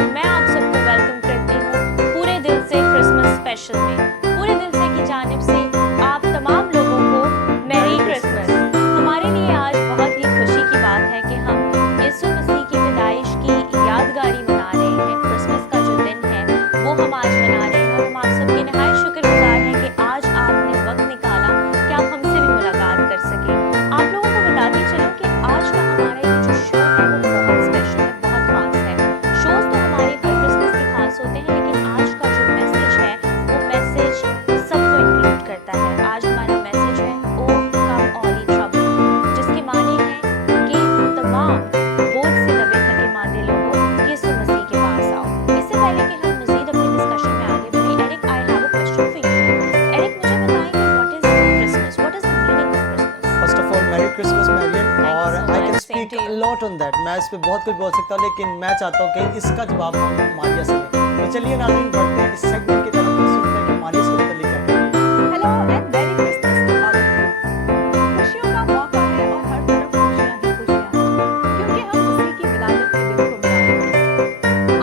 और मैं आप सबको वेलकम करती हूँ पूरे दिल से क्रिसमस स्पेशल में। पूरे दिल से की जानिब से आप तमाम लोगों को मैरी क्रिसमस। हमारे लिए आज बहुत ही खुशी की बात है कि हम यीशु मसीह की पैदाइश की यादगारी मना रहे हैं। क्रिसमस का जो दिन है वो हम आज मना रहे हैं और हम आप सबके नहायत शुक्रगुजार हैं कि आज आपने वक्त निकाला कि आप हमसे भी मुलाकात कर सकें। आप लोगों को बताती चलूं कि आज का हमारा ये जो शो है वो बहुत स्पेशल है, बहुत खास है। शोज तो हमारे हर क्रिसमस के खास होते हैं, लेकिन आज का जो मैसेज है वो मैसेज सबको इंक्लूड करता है। आज हमारा मैसेज है ओ कम ऑल ई ट्रबल, जिसकी माने है कि तमाम बोझ से दबे थके मांदे लोगों यीशु मसीह के पास आओ। इससे पहले कि हम मजीद अपनी डिस्कशन में आगे बढ़े, Eric, I have a question for you. Eric, मुझे बताएं कि what is Christmas, what is the meaning of Christmas? First of all merry Christmas Marian, Thank you और so I much. Can Same speak to you. Lot on that. मैं इस पे बहुत कुछ बोल सकता हूँ, लेकिन मैं चाहता हूँ कि इसका जवाब हम मारिया से लें। तो चलिए नाज़रीन, बढ़ते हैं इस सेगमेंट की तरफ और सुनते हैं कि मारिया इसके मतलब क्या कहती है। Hello and very Christmas to all of you. खुशियों का मौका है और हर तरफ खुशियां ही खुशियां हैं, क्योंकि हम मसीह की विलादत के दिन को मना रहे हैं।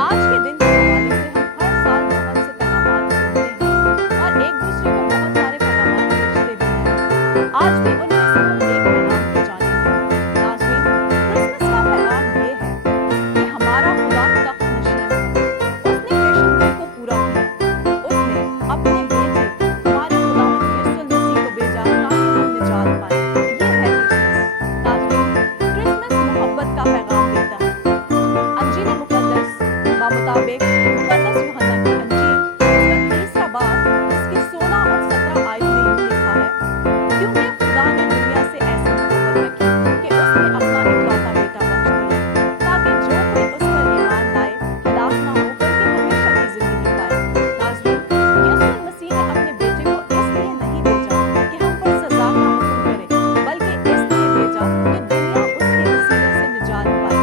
आज के दिन के हवाले से हम हर साल बहुत से पैगाम सुनते हैं और एक दूसरे को बहुत सारे पैगाम भेजते भी हैं। आज भी उनमें से हम एक पैगाम को जानेंगे। नाज़रीन, क्रिसमस का पैगाम ये है कि हमारा खुदा तख्त नशीन है। उसने क्रिएशन को पूरा किया। उसने अपने बेटे हमारे खुदावंद यीशु मसीह को भेजा ताकि हम निजात पाएं। ये है क्रिसमस। नाज़रीन, क्रिसमस मोहब्बत का पैगाम देता है। अंजील मुकद्दस बामुताबिक मुकद्दस यूहन्ना की अंजील उसका तीसरा बाब इसकी 16 और 17 आयत में यूं लिखा है, क्योंकि खुदा ने दुनिया से ऐसी मोहब्बत रखी कि उसने अपना इकलौता बेटा बख्श दिया, ताकि जो कोई उस पर ईमान लाए हलाक ना हो बल्कि हमेशा की जिंदगी पाए। नाज़रीन, यीशु मसीह ने अपने बेटे को इसलिए नहीं भेजा कि हम पर सजा का हुक्म करे, बल्कि इसलिए भेजा कि दुनिया उसके वसीले से निजात पाए।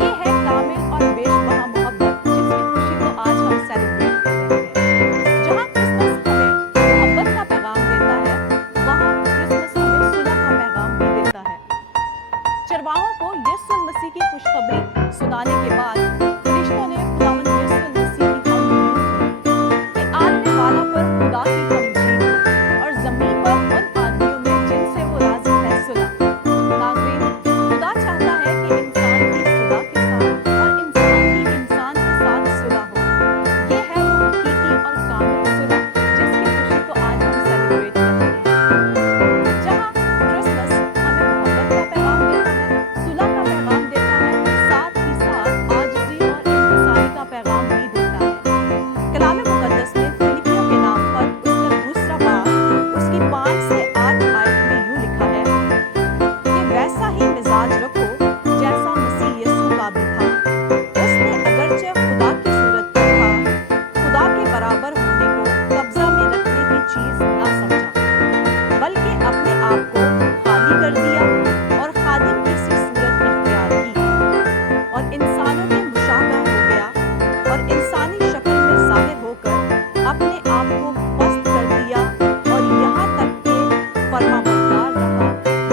ये है कामिल और बेशबहा मोहब्बत, जिसकी खुशी को आज हम सेलिब्रेट कर रहे हैं। जहाँ क्रिसमस हमें मोहब्बत का पैगाम देता है, वहाँ क्रिसमस हमें सुलह का पैगाम भी देता है। चरवाहों को यीशु मसीह की खुशखबरी सुनाने के बाद फरिश्तों ने खुदावंद यीशु मसीह की हमद की कि आदमी वाला पर खुदा की तमजीद और जमीन पर उन आदमियों में जिनसे वो राजी है सुलह। नाज़रीन, खुदा चाहता है कि इंसान की खुदा के साथ और इंसान की इंसान के साथ सुलह हो। ये है वो हकीकी और कामिल सुलह, जिसकी खुशी को आज हम सेलिब्रेट कर रहे हैं। जहाँ क्रिसमस हमें मोहब्बत का पैगाम देता है, सुलह का पैगाम देता है, साथ ही साथ आजिज़ी और इंकिसारी का पैगाम भी देता है। कलाम मुकद्दस में फिलिपियों के नाम पर उसका दूसरा बाब उसकी 5 से 8 आयत में यूं लिखा है कि वैसा ही मिजाज रखो जैसा मसीह यीशु का भी था। उसने अगरचे खुदा की सूरत में था, खुदा के बराबर होने को कब्जा में रखने की चीज ना समझा, बल्कि अपने आप को खाली कर दिया और खादिम की सी सूरत इख्तियार की और इंसानों के मुशाबह हो गया और इंसानी शक्ल में जाहिर होकर अपने आप को पस्त कर दिया और यहाँ तक कि फर्माबरदार रहा,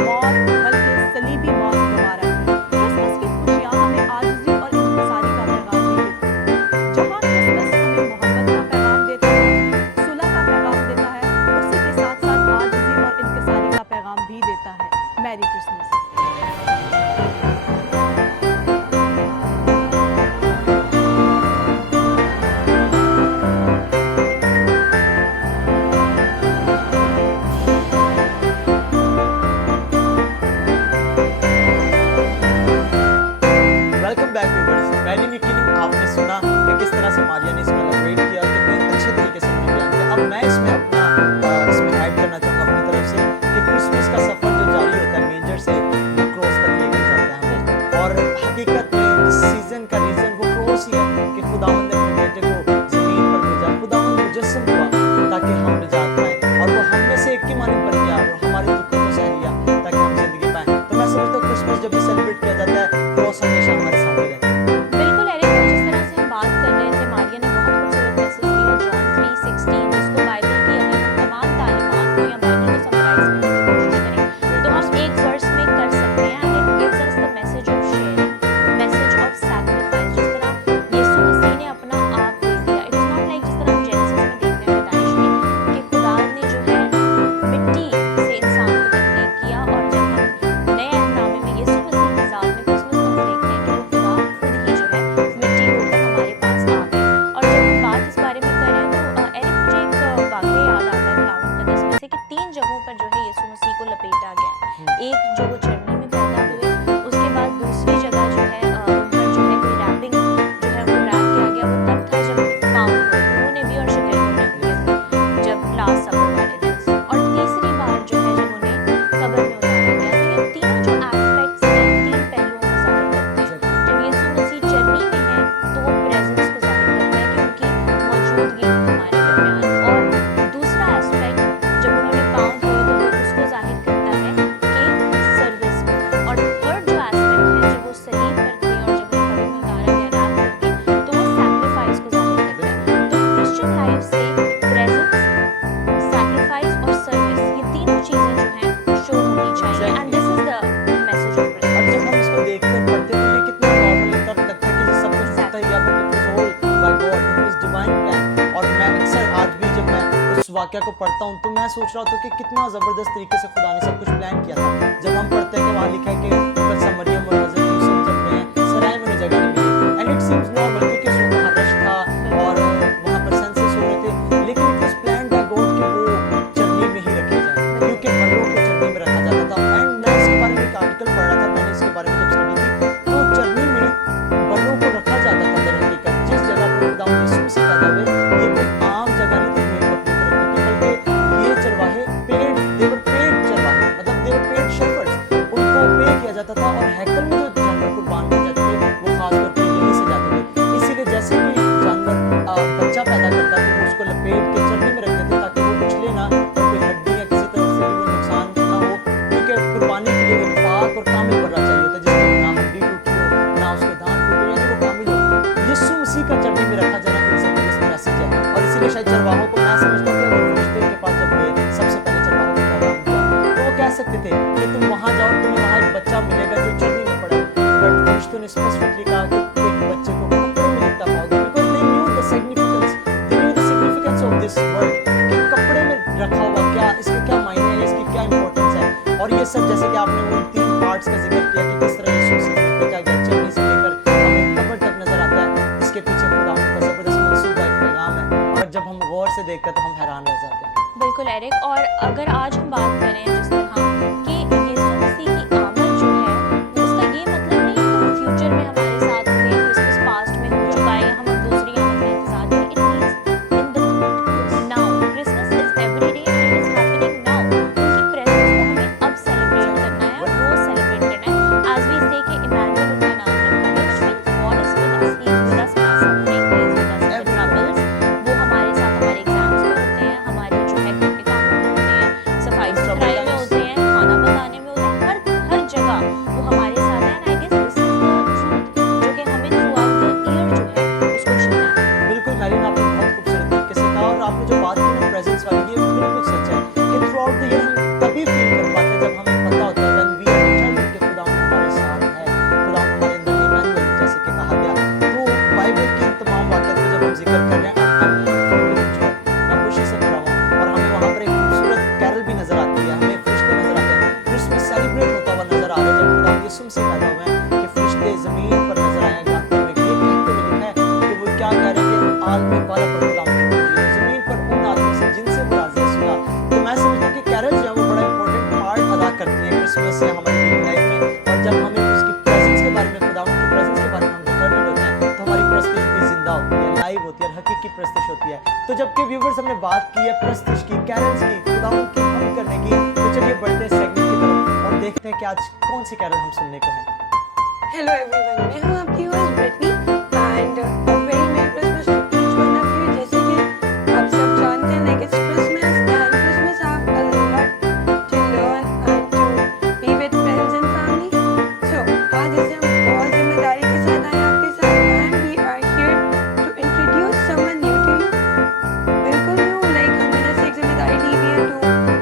मौत बल्कि सलीबी मौत गवारा की। क्रिसमस की खुशियाँ हमें आजिज़ी और इंकिसारी का पैगाम भी देती हैं। जहाँ क्रिसमस हमें मोहब्बत का पैगाम देता है, सुलह का पैगाम देता है, उसी के साथ साथ आजिज़ी और इंकिसारी का पैगाम भी देता है। Merry Christmas. Welcome back viewers. मैंने यकीनन आपने सुना कि किस तरह से मारिया ने इसको सेलिब्रेट किया, कितने अच्छे तरीके से उन्होंने बयान किया। अब मैं इसमें अपना इसमें ऐड करना चाहूँगा अपनी तरफ से कि क्रिसमस का सफर जो जारी होता है मेजर से वो क्रॉस तक लेकर जाता है हमें, और हकीकत में इस सीजन का रीजन वो क्रॉस ही है कि खुदावंद ने अपने बेटे को जमीन पर भेजा, खुदावंद मुजस्सम हुआ ताकि हम निजात पाएं, और वो हम में से एक की मानद बन गया और हमारे दुखों को सह लिया ताकि हम जिंदगी पाएं। तो मैं समझता हूँ क्रिसमस जब भी सेलिब्रेट किया जाता है, क्रॉस हमेशा हमारे सामने रहता है। बिल्कुल एरिक, और जिस तरह से हम बात कर रहे थे, मारिया ने बहुत खूबसूरत मैसेज दिया जॉन 3:16, जिसको बाइबल की अगर हम तमाम तालीमात को या बाइबल को समराइज करने की कोशिश करें तो हम एक वर्स में कर सकते हैं। And it gives us the message of sharing, message of sacrifice. जिस तरह यीशु मसीह वाक़या को पढ़ता हूँ तो मैं सोच रहा होता हूँ कि कितना ज़बरदस्त तरीके से खुदा ने सब कुछ प्लान किया था। जब हम पढ़ते हैं कि वहाँ लिखा है कि हज़रत मरियम और हज़रत यूसुफ जब गए सराय में उन्हें जगह नहीं मिली, एंड इट सीम्स नॉर्मल क्योंकि उस वक्त वहाँ रश था और वहाँ पर सेंसस हो रहे थे, लेकिन it was planned by God कि वो चरनी में ही रखे जाएं क्योंकि बर्रों को चरनी में रखा जाता था। एंड मैं इसके बारे में एक आर्टिकल पढ़ रहा था, मैंने इसके बारे में जब स्टडी की तो चरनी में बर्रों को रखा जाता था। दर हकीकत जिस जगह पर खुदा यीशु मसीह पैदा हुए ये कोई आम जगह नहीं थी भेड़ बकरियों को रखने की, बल्कि ये चरवाहे देवर पेड चरवाहे मतलब देवर पेड शेफर्ड्स, उनको पे किया जाता था और हैकल में जो जानवर कुर्बान किए जाते थे वो खास तौर पर यहीं से जाते थे। इसीलिए जैसे कोई जानवर बच्चा पैदा करता तो वो उसको लपेट के चरनी में रखते थे ताकि वो उछले ना और कोई हड्डी या किसी तरह से भी वो नुकसान ना हो, क्योंकि कुर्बानी के लिए एक पाक और कामिल बर्रा चाहिए होता है जिसमें ना हड्डी टूटी हो ना उसके दांत टूटे, यानी वो कामिल हो। यीशु मसीह का चरनी में रखा जाना एक ज़बरदस्त मैसेज है और इसीलिए शायद चरवाहों को मैं समझता हूँ कि अगर फरिश्ते के पास जब गए सबसे पहले चरवाहों को पैगाम दिया तो वो कह सकते थे कि तुम वहाँ जाओ, तुम्हें वहाँ एक बच्चा मिलेगा जो चरनी में पड़ा है, बट फरिश्तों ने स्पेसिफिकली कहा कि एक बच्चे को कपड़े में लिपटा पाओगे, because they knew the significance of this word कि कपड़े में रखा हुआ क्या, इसके क्या मायने हैं, इसकी क्या इंपॉर्टेंस है। और ये सब जैसे कि आपने वो 3 पार्ट्स का जिक्र किया कि किस तरह यीशु मसीह को लिपटा गया चरनी से लेकर हमें कब्र तक नजर आता है, इसके पीछे खुदा का जबरदस्त मंसूबा एक पैगाम है और जब हम गौर से देखते हैं तो हम हैरान रह जाते हैं। बिल्कुल एरिक, और अगर आज हम बात करें जिस तरह कि यीशु मसीह की आमद जो है उसका ये मतलब नहीं कि वो फ्यूचर में हमारे साथ होगी, क्रिसमस पास्ट में हो चुका है या हम अब दूसरी आमद का इंतजार करें। It means in the now, Christmas is every day and it is happening now. उनकी प्रेजेंस को हमें अब सेलिब्रेट करना है, वो सेलिब्रेट करना है। एज वी से कि इमैनुअल उनका नाम रखा है, which means God is with us, he is with us in suffering, he is with us in troubles. वो हमारे साथ हमारे एग्जाम्स में होते हैं, हमारे जो है घर के कामों में होते हैं, सफाई सुथराई में होते हैं, खाना पकाने में होते हैं, हर जगह वो हमारे साथ है। And I guess this is the truth जो कि हमें थ्रू आउट द ईयर जो है उसको जीना है। बिल्कुल मैरिन, आपने बहुत खूबसूरत तरीके से कहा और आपने जो बात की ना प्रेजेंस वाली, ये बिल्कुल सच है कि थ्रू आउट द ईयर हम तभी फील कर पाते हैं जब हमें पता होता है व्हेन वी आर डिटरमिन्ड कि खुदा हमारे साथ है, खुदा हमारे अंदर इमैनुअल जैसे कि कहा गया। तो बाइबल की तमाम वाक़यात को जब हम जिक्र कर रहे हैं मैं खुशी से भरा हूँ और हमें वहाँ पर एक खूबसूरत कैरल भी नजर आती है, हमें फरिश्ते नजर आते हैं, क्रिसमस सेलिब्रेट होता हुआ नजर आ रहा है जब खुदा यीशु मसीह पैदा हुए हैं कि फरिश्ते ज़मीन पर नजर आए हैं गाते हुए। ये कहते हुए लिखा है कि वो क्या कह रहे हैं कि आलम बाला पर खुदा ज़मीन पर उन आदमियों से जिनसे वो राज़ी है सुना। तो मैं समझता हूँ कि कैरल जो है वो बड़ा इंपॉर्टेंट पार्ट अदा करती है क्रिसमस से हमारी डेली लाइफ में, और जब हमें उसकी प्रेजेंस के बारे में, खुदा की प्रेजेंस के बारे में हम डिटरमिन्ड होते हैं तो हमारी प्रस्तिश भी जिंदा होती है, लाइव होती है, हकीकी प्रस्तिश होती है। तो जबकि व्यूवर्स हमने बात की है प्रस्तिश की, कैरल्स की, खुदा की हम करने की, तो चलिए बढ़ते हैं सेगमेंट की तरफ और देखते हैं कि आज कौन सी कैरल हम सुनने को है। हेलो एवरीवन, मैं हूँ आपकी host Brittany and a very merry Christmas to each one of you. जैसे कि आप सब जानते हैं like it's Christmas and Christmas have a lot to learn and to be with friends and family. So आज जैसे हम बहुत जिम्मेदारी के साथ आए आपके साथ and we are here to introduce someone new to you. बिल्कुल न्यू, लाइक हमने जैसे एक जिम्मेदारी ली हुई है टू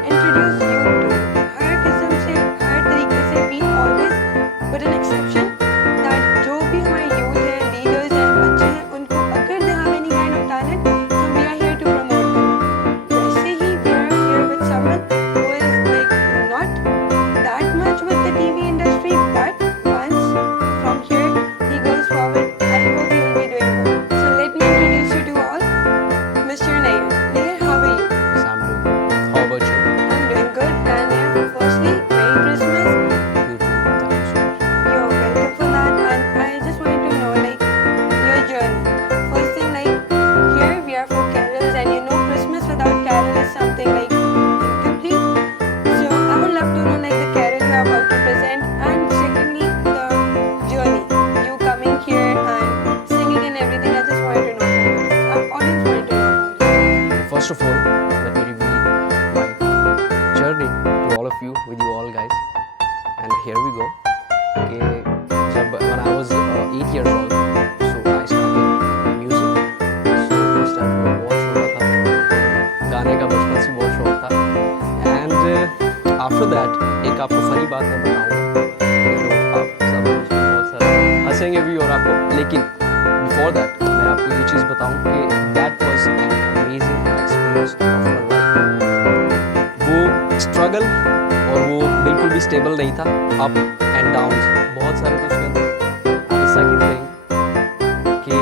इंट्रोड्यूस यू टू हर किस्म से, हर तरीके से। We always put an exception that जो भी हमारे यूथ है, लीडर्स हैं, बच्चे हैं, उनको अगर they have any kind of talent तो we are here to promote करना। वैसे ही we are here with someone who is like not that much with the TV industry, but once from here he goes forward, I hope he will be doing good. So let me introduce you to all mister Nair. Nair, how are you? I'm doing good. How about you? I'm doing good. And Nair, firstly, Merry Christmas. You too. Thank you so much. You're welcome for that, and I just wanted to know like your journey. First thing, like here we are for carols, and you know Christmas without carol is something like incomplete. So I would love to know like the carol you are about to present, and secondly the journey, you coming here and singing and everything. I just wanted to know about it. Our audience wanted to know about it. First of all, let me reveal my journey to all of you, with you all guys. And here we go. Okay, when I was 8 years old, so I started music. So उस time में बहुत शौक था, गाने का बचपन से बहुत शौक था। And after that, एक आपको फनी बात मैं बताऊंगा जो आप सब बहुत सारा हंसेंगे भी और आपको, लेकिन before that मैं आपको ये चीज़ बताऊं कि that was an amazing experience of my life. Struggle, और वो बिल्कुल भी स्टेबल नहीं था, अप एंड डाउन बहुत सारे थे उसके अंदर। सेकंड थिंग कि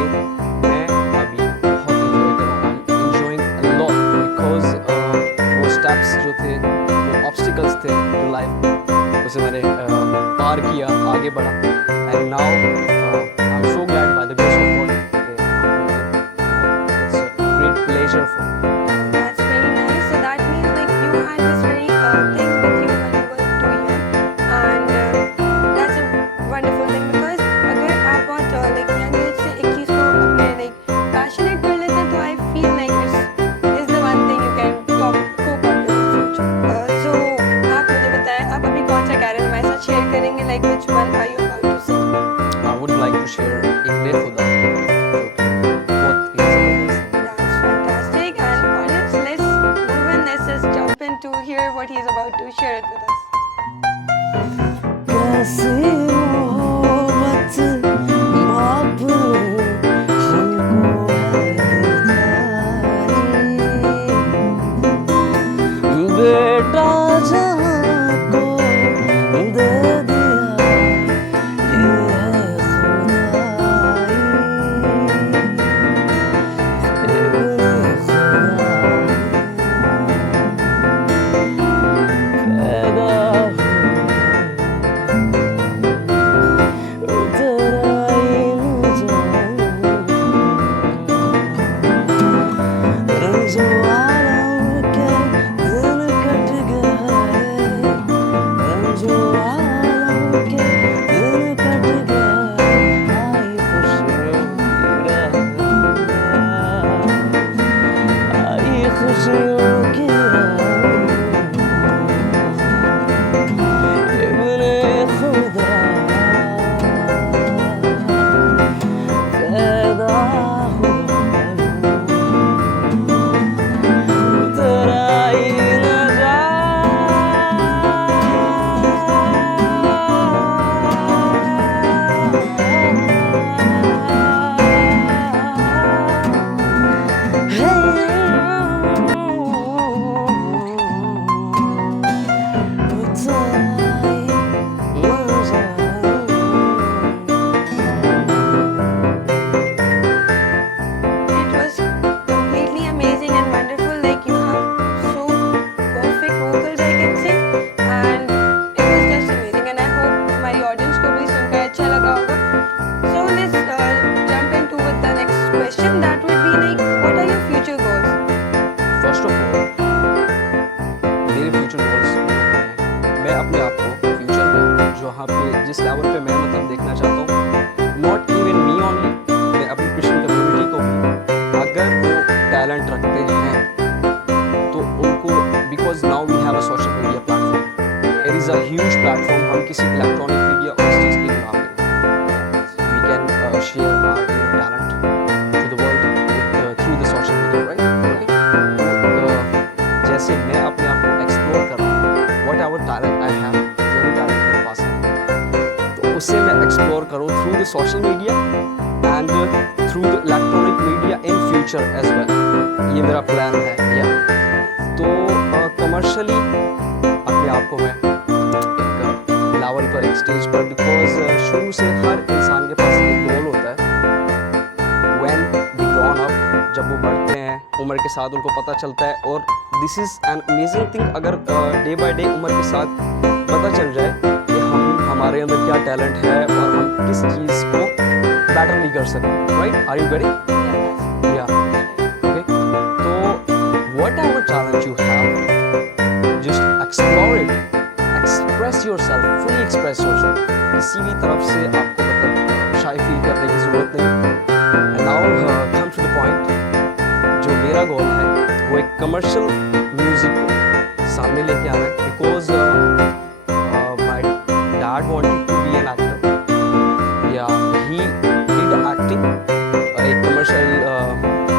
मैं अभी बहुत इंजॉय कर रहा हूँ, इंजॉइंग अ लॉट, बिकॉज वो स्टेप्स जो थे, वो ऑब्स्टिकल्स थे जो लाइफ, उसे मैंने पार किया, आगे बढ़ा, and now I am so glad by the grace of God, it's a great pleasure for That's very nice. So that means like you had this very thing with you when you were 2 years, and that's a wonderful thing because अगर आप बहुत like young age से एक चीज को अपने like passionate कर लेते हैं तो I feel like is the one thing you can cope up with in future. So आप मुझे बताएं आप अभी कौन सा कैरेक्टर हमारे साथ शेयर करेंगे, like which one are you about to sing? I would like to share एक खुदा, जो कि बहुत ही जबरदस्त है। That's fantastic. And audience, let's move in. Let's just jump in to hear what he's about to share it with us. कैसी मोहब्बत बाप ने हमको है दिखाई, बेटा जहाँ को दे दिया ये है खुदाई, इब्ने खुदा खुशियों की इब्ने खुदा पैदा हुआ तेरा ही न It was completely amazing and wonderful. Like you have so perfect vocals, I can say, and it was just amazing. And I hope हमारी audience को भी सुनकर अच्छा लगा होगा. So let's jump into with the next question. That would be like, what are your future goals? First of all मेरे future goals हैं, मैं अपने आप को फ्यूचर में जहाँ पे जिस लेवल पे मैं मतलब देखना चाहता हूँ, नॉट इवन मी ओनली, मैं अपनी क्रिश्चियन कम्युनिटी को भी, अगर वो टैलेंट रखते हैं तो उनको, because now we have a social media platform, it is a huge platform, हम किसी इलेक्ट्रॉनिक मीडिया और इस चीज़ के गुलाम नहीं, we can share our talent to the world through the social media, right? जैसे मैं अपने आप को एक्सप्लोर कर रहा हूँ, whatever talent I have, जो भी टैलेंट मेरे पास है, तो उससे मैं एक्सप्लोर करूँ through the social media and through the electronic media in future as well, ये मेरा प्लान है। या तो कमर्शली अपने आप को मैं एक लेवल पर, एक स्टेज पर, बिकॉज शुरू से हर इंसान के पास एक गोल होता है, व्हेन दे ग्रोन अप, जब वो बढ़ते हैं उम्र के साथ उनको पता चलता है, और this is an amazing thing, अगर डे बाय डे उम्र के साथ पता चल जाए कि हमारे अंदर क्या टैलेंट है और हम किस चीज़ को बेटर नहीं कर सकते, राइट? Are you getting? या ओके, तो whatever talent you have, just explore it, express yourself, fully express yourself, किसी भी तरफ से आपको मतलब शाय फील करने की ज़रूरत नहीं। Now come to the point, जो मेरा गोल है वो एक कमर्शियल म्यूजिक को सामने लेके आना है, because my dad wanted to be an actor, या ही डिड एक्टिंग, एक कमर्शियल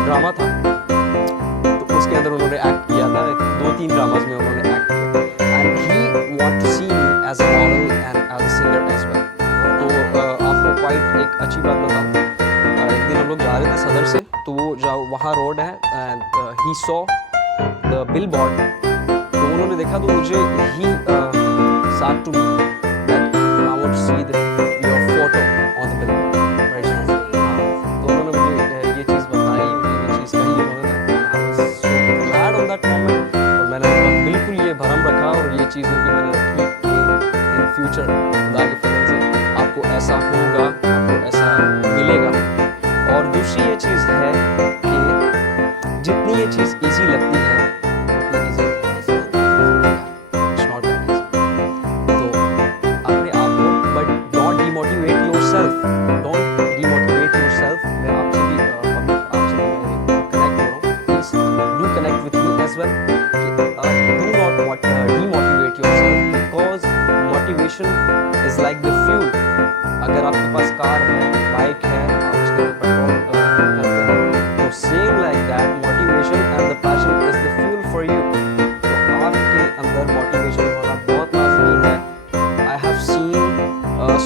ड्रामा था, तो उसके अंदर उन्होंने एक्ट किया था, 2-3 ड्रामाज में उन्होंने एक्ट किया, and he want to see me as a model and as a singer as well. तो आपको क्वाइट एक अच्छी बात बताऊँ, एक दिन हम लोग जा रहे थे सदर से, तो वो जो वहाँ रोड है, he saw the bill board, don't उन्होंने देखा तो मुझे ही said to me that I want to see your photo on the billboard. Right? तो उन्होंने मुझे ये चीज़ बताई, मुझे ये चीज़ कही उन्होंने. I was so glad on that moment. और मैंने उनका बिल्कुल ये भरम रखा और ये चीज़ों की मैंने रखी कि इन फ्यूचर खुदा के फजल से आपको ऐसा होगा, आपको ऐसा मिलेगा. और दूसरी ये चीज़ है कि जितनी ये चीज़ ईजी लगती है उतनी easy is like the fuel. अगर आपके पास कार है, बाइक है, आप उसके ऊपर पेट्रोल करते हैं, तो same like that motivation and the passion is the fuel for you. तो आपके अंदर motivation होना बहुत लाज़मी है. I have seen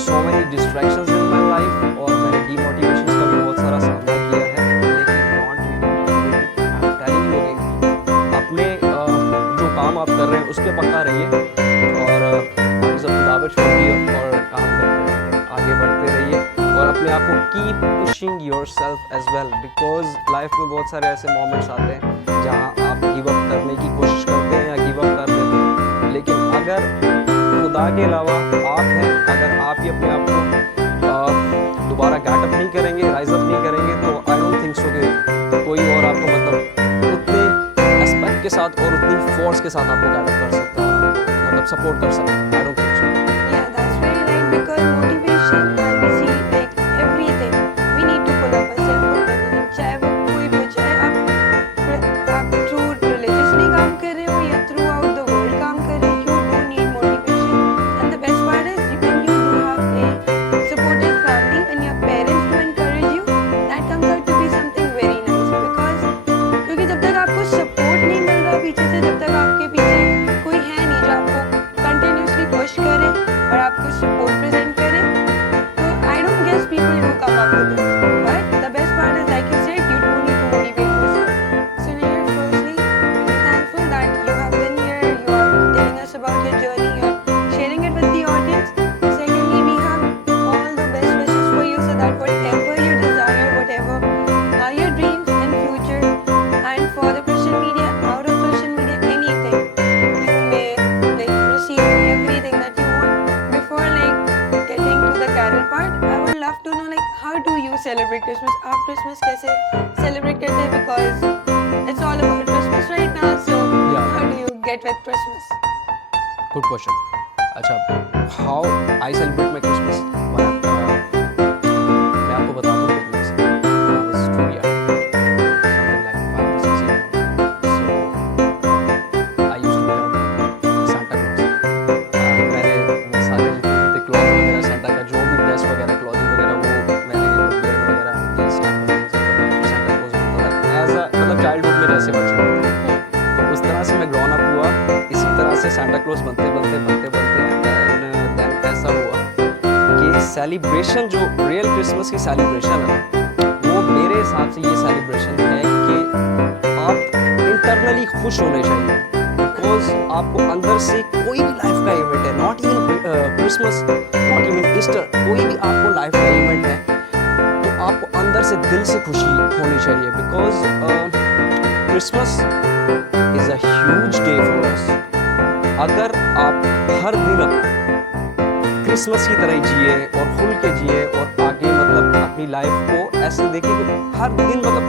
so many distractions in my life और मैंने demotivations का भी बहुत सारा सामना किया है, लेकिन I'm telling you again, अपने जो काम आप कर रहे हैं उस पर पक्का रहिए और छोड़िए और काम करते रहिए, आगे बढ़ते रहिए और अपने आप को keep pushing yourself as well, because life में बहुत सारे ऐसे मोमेंट्स आते हैं जहां आप गिव अप करने की कोशिश करते हैं या गिव अप कर देते हैं, लेकिन अगर खुदा के अलावा आप हैं, अगर आप ही अपने आप को दोबारा गैटअप नहीं करेंगे, राइज अप नहीं करेंगे, तो आई डोंट थिंक सो कि कोई और आपको मतलब उतने एस्पेक्ट के साथ और उतनी फोर्स के साथ आपको गैटअप कर सकता है, मतलब सपोर्ट कर सकता है. I don't think so. Because motivation and we see like everything, we need to pull up ourselves for everything. चाहे वो कोई भी, चाहे आप through religiously काम कर रहे हो या throughout the world काम कर रहे हो, you do need motivation. And the best part is when you do have a supportive family, when your parents do encourage you, that comes out to be something very nice. Because क्योंकि जब तक आपको support नहीं मिल रहा पीछे से, जब तक आपके पीछे कोई है नहीं जो आपको continuously push करे और आपको support present करे, तो I don't guess people do come up with it. But the best part is, like you said, you do need to motivate yourself. So Nir, firstly, really thankful that you have been here, you are telling us about your journey, you are sharing it with the audience. Secondly, we have all the best wishes for you so that whatever you desire, whatever are your dreams in future, and for the Christian media, out of Christian media, anything, you may like receive everything that you want. Before like getting to the carol part, I would love to know like how do you celebrate Christmas? आप Christmas कैसे celebrate करते हैं? Because it's all about Christmas right now. So Yeah. how do you get with Christmas? Good question. अच्छा, how I celebrate my Christmas? मैं आपको बताता हूँ कितने से. I was 2 years, something like 5 to 6 years old. So I used to become Santa Claus. मैंने सारे जितने भी थे क्लॉथ वगैरह, Santa का जो भी ड्रेस वगैरह, क्लॉथिंग वगैरह, वो मैंने बियर्ड वगैरह की Santa Claus बनता था. एज अ मतलब चाइल्डहुड में जैसे बच्चे बनते हैं, तो उस तरह से मैं ग्रोन अप हुआ, इसी तरह से Santa Claus बनते देन ऐसा हुआ कि सेलिब्रेशन जो रियल क्रिसमस की सेलिब्रेशन है, वो मेरे हिसाब से ये सेलिब्रेशन है कि आप इंटरनली खुश होने चाहिए, बिकॉज आपको अंदर से कोई भी लाइफ का इवेंट है, not even Christmas, not even Easter, कोई भी आपको लाइफ का इवेंट है, तो आपको अंदर से दिल से खुशी होनी चाहिए, because Christmas is a huge day for us. अगर आप हर दिन क्रिसमस की तरह जिए और खुल के जिए और आगे मतलब अपनी लाइफ को ऐसे देखिए कि हर दिन मतलब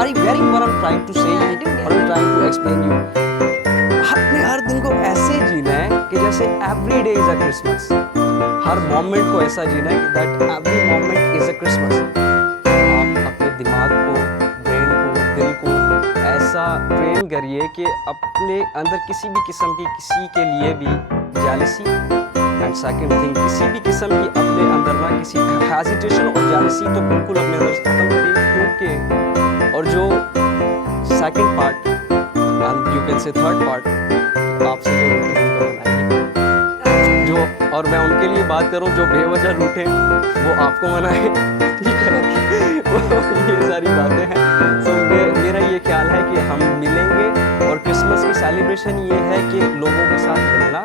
I very what I am trying to say और I am trying to explain you, अपने हर दिन को ऐसे जीना है कि जैसे every day is a Christmas. हर मोमेंट को ऐसा जीना है कि that every moment is a Christmas. आप अपने दिमाग को, ब्रेन को, दिल को ऐसा ट्रेन करिए कि अपने अंदर किसी भी किस्म की किसी के लिए भी जेलसी एंड सेकंड थिंग किसी भी किस्म की अपने अंदर ना किसी हेजिटेशन और जेलसी तो बिल्कुल अपने अंदर से खत्म करिए, क्योंकि और जो second part and you can say third part, आपसे जो रूठे हैं उनको मनाइए. जो और मैं उनके लिए बात करूं जो बेवजह रूठे वो आपको मनाए, ठीक है. ये सारी बातें हैं. सो मेरा ये ख्याल है कि हम मिलेंगे और क्रिसमस की सेलिब्रेशन ये है कि लोगों के साथ मिलना।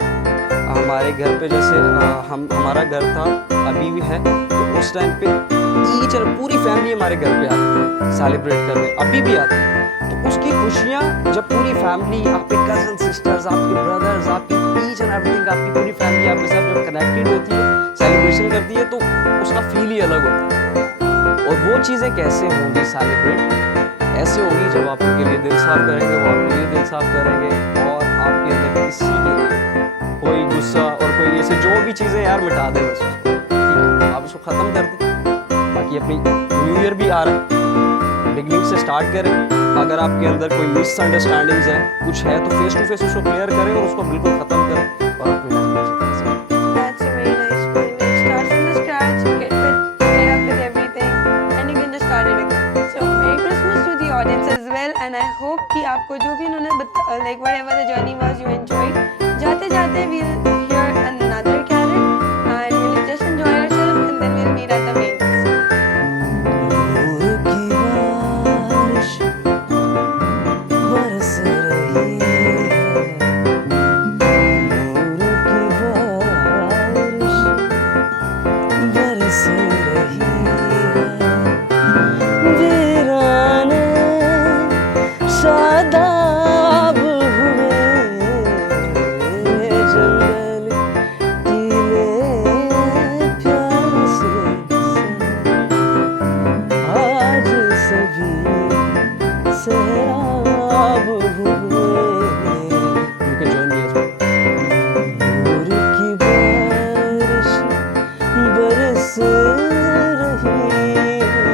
हमारे घर पे जैसे हमारा घर था, अभी भी है, तो उस टाइम पे पूरी फैमिली हमारे घर पे आती सेलिब्रेट करने, अभी भी आती है। तो उसकी खुशियाँ जब पूरी फैमिली, आपके कजन सिस्टर्स, आपके ब्रदर्स, आपकी ईच एंड एवरीथिंग, आपकी पूरी फैमिली आपके साथ जब कनेक्टेड होती है, सेलिब्रेशन करती है, तो उसका फील ही अलग होता है। और वो चीज़ें कैसे होंगी सेलिब्रेट, ऐसे होगी जब आप उनके लिए दिल साफ करेंगे, वो आपके लिए दिल साफ करेंगे, और आपके अंदर किसी के लिए कोई गुस्सा और कोई ऐसे जो भी चीज़ें यार मिटा दें बस उसको, ठीक है, आप उसको ख़त्म कर दें। बाकी अपनी न्यू ईयर भी आ रहा है, बिगनिंग से स्टार्ट करें। अगर आपके अंदर कोई मिसअंडरस्टैंडिंग्स है, कुछ है, तो फेस टू फेस उसको क्लियर करें और उसको बिल्कुल ख़त्म करें और अपनी लाइफ में अच्छी तरह से। That's a very nice point. Start from the scratch, get up with everything, and you can just start it again. So Merry Christmas to the audience as well, and I hope कि आपको जो भी उन्होंने like whatever the journey was, you enjoyed. जाते जाते we'll hear another carol, and we'll just enjoy ourselves, and then we'll meet at the main feast. नूर की बारिश बरस रही है, नूर की बारिश बरस रही है, वीराने शादाब हुए, जंगल टीले प्यासे आज सभी सैराब हुए। You can join me as well. नूर की बारिश बरस रही है।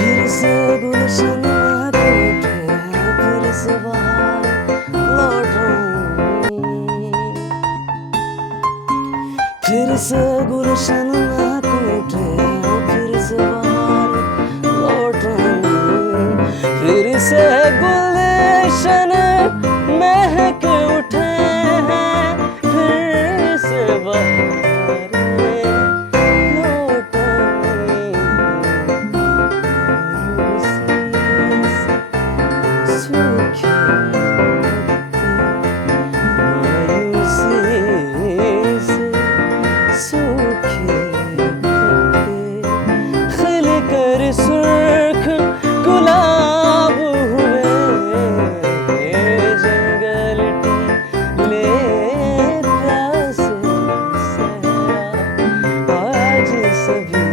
फिर से गुलशन टूटे, फिर से बहार लौट रही, फिर से गुलशन टूटे, फिर से बहार लौट रही, फिर से गुलशन महक उठे हैं, फिर से बहार लौट रही। सुर्ख गुलाब हुए, जंगल टीले प्यासे सहरा, आज सभी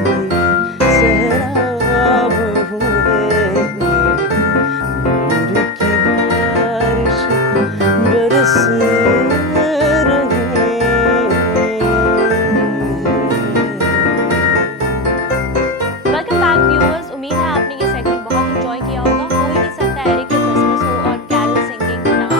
सहराब हुए। नूर की बारिश बरस रही वेलकम बैक व्यूअर्स, उम्मीद है आपने ये सेगमेंट बहुत एंजॉय किया होगा। हो ही नहीं सकता है कि क्रिसमस हो और कैरल सिंगिंग ना हो,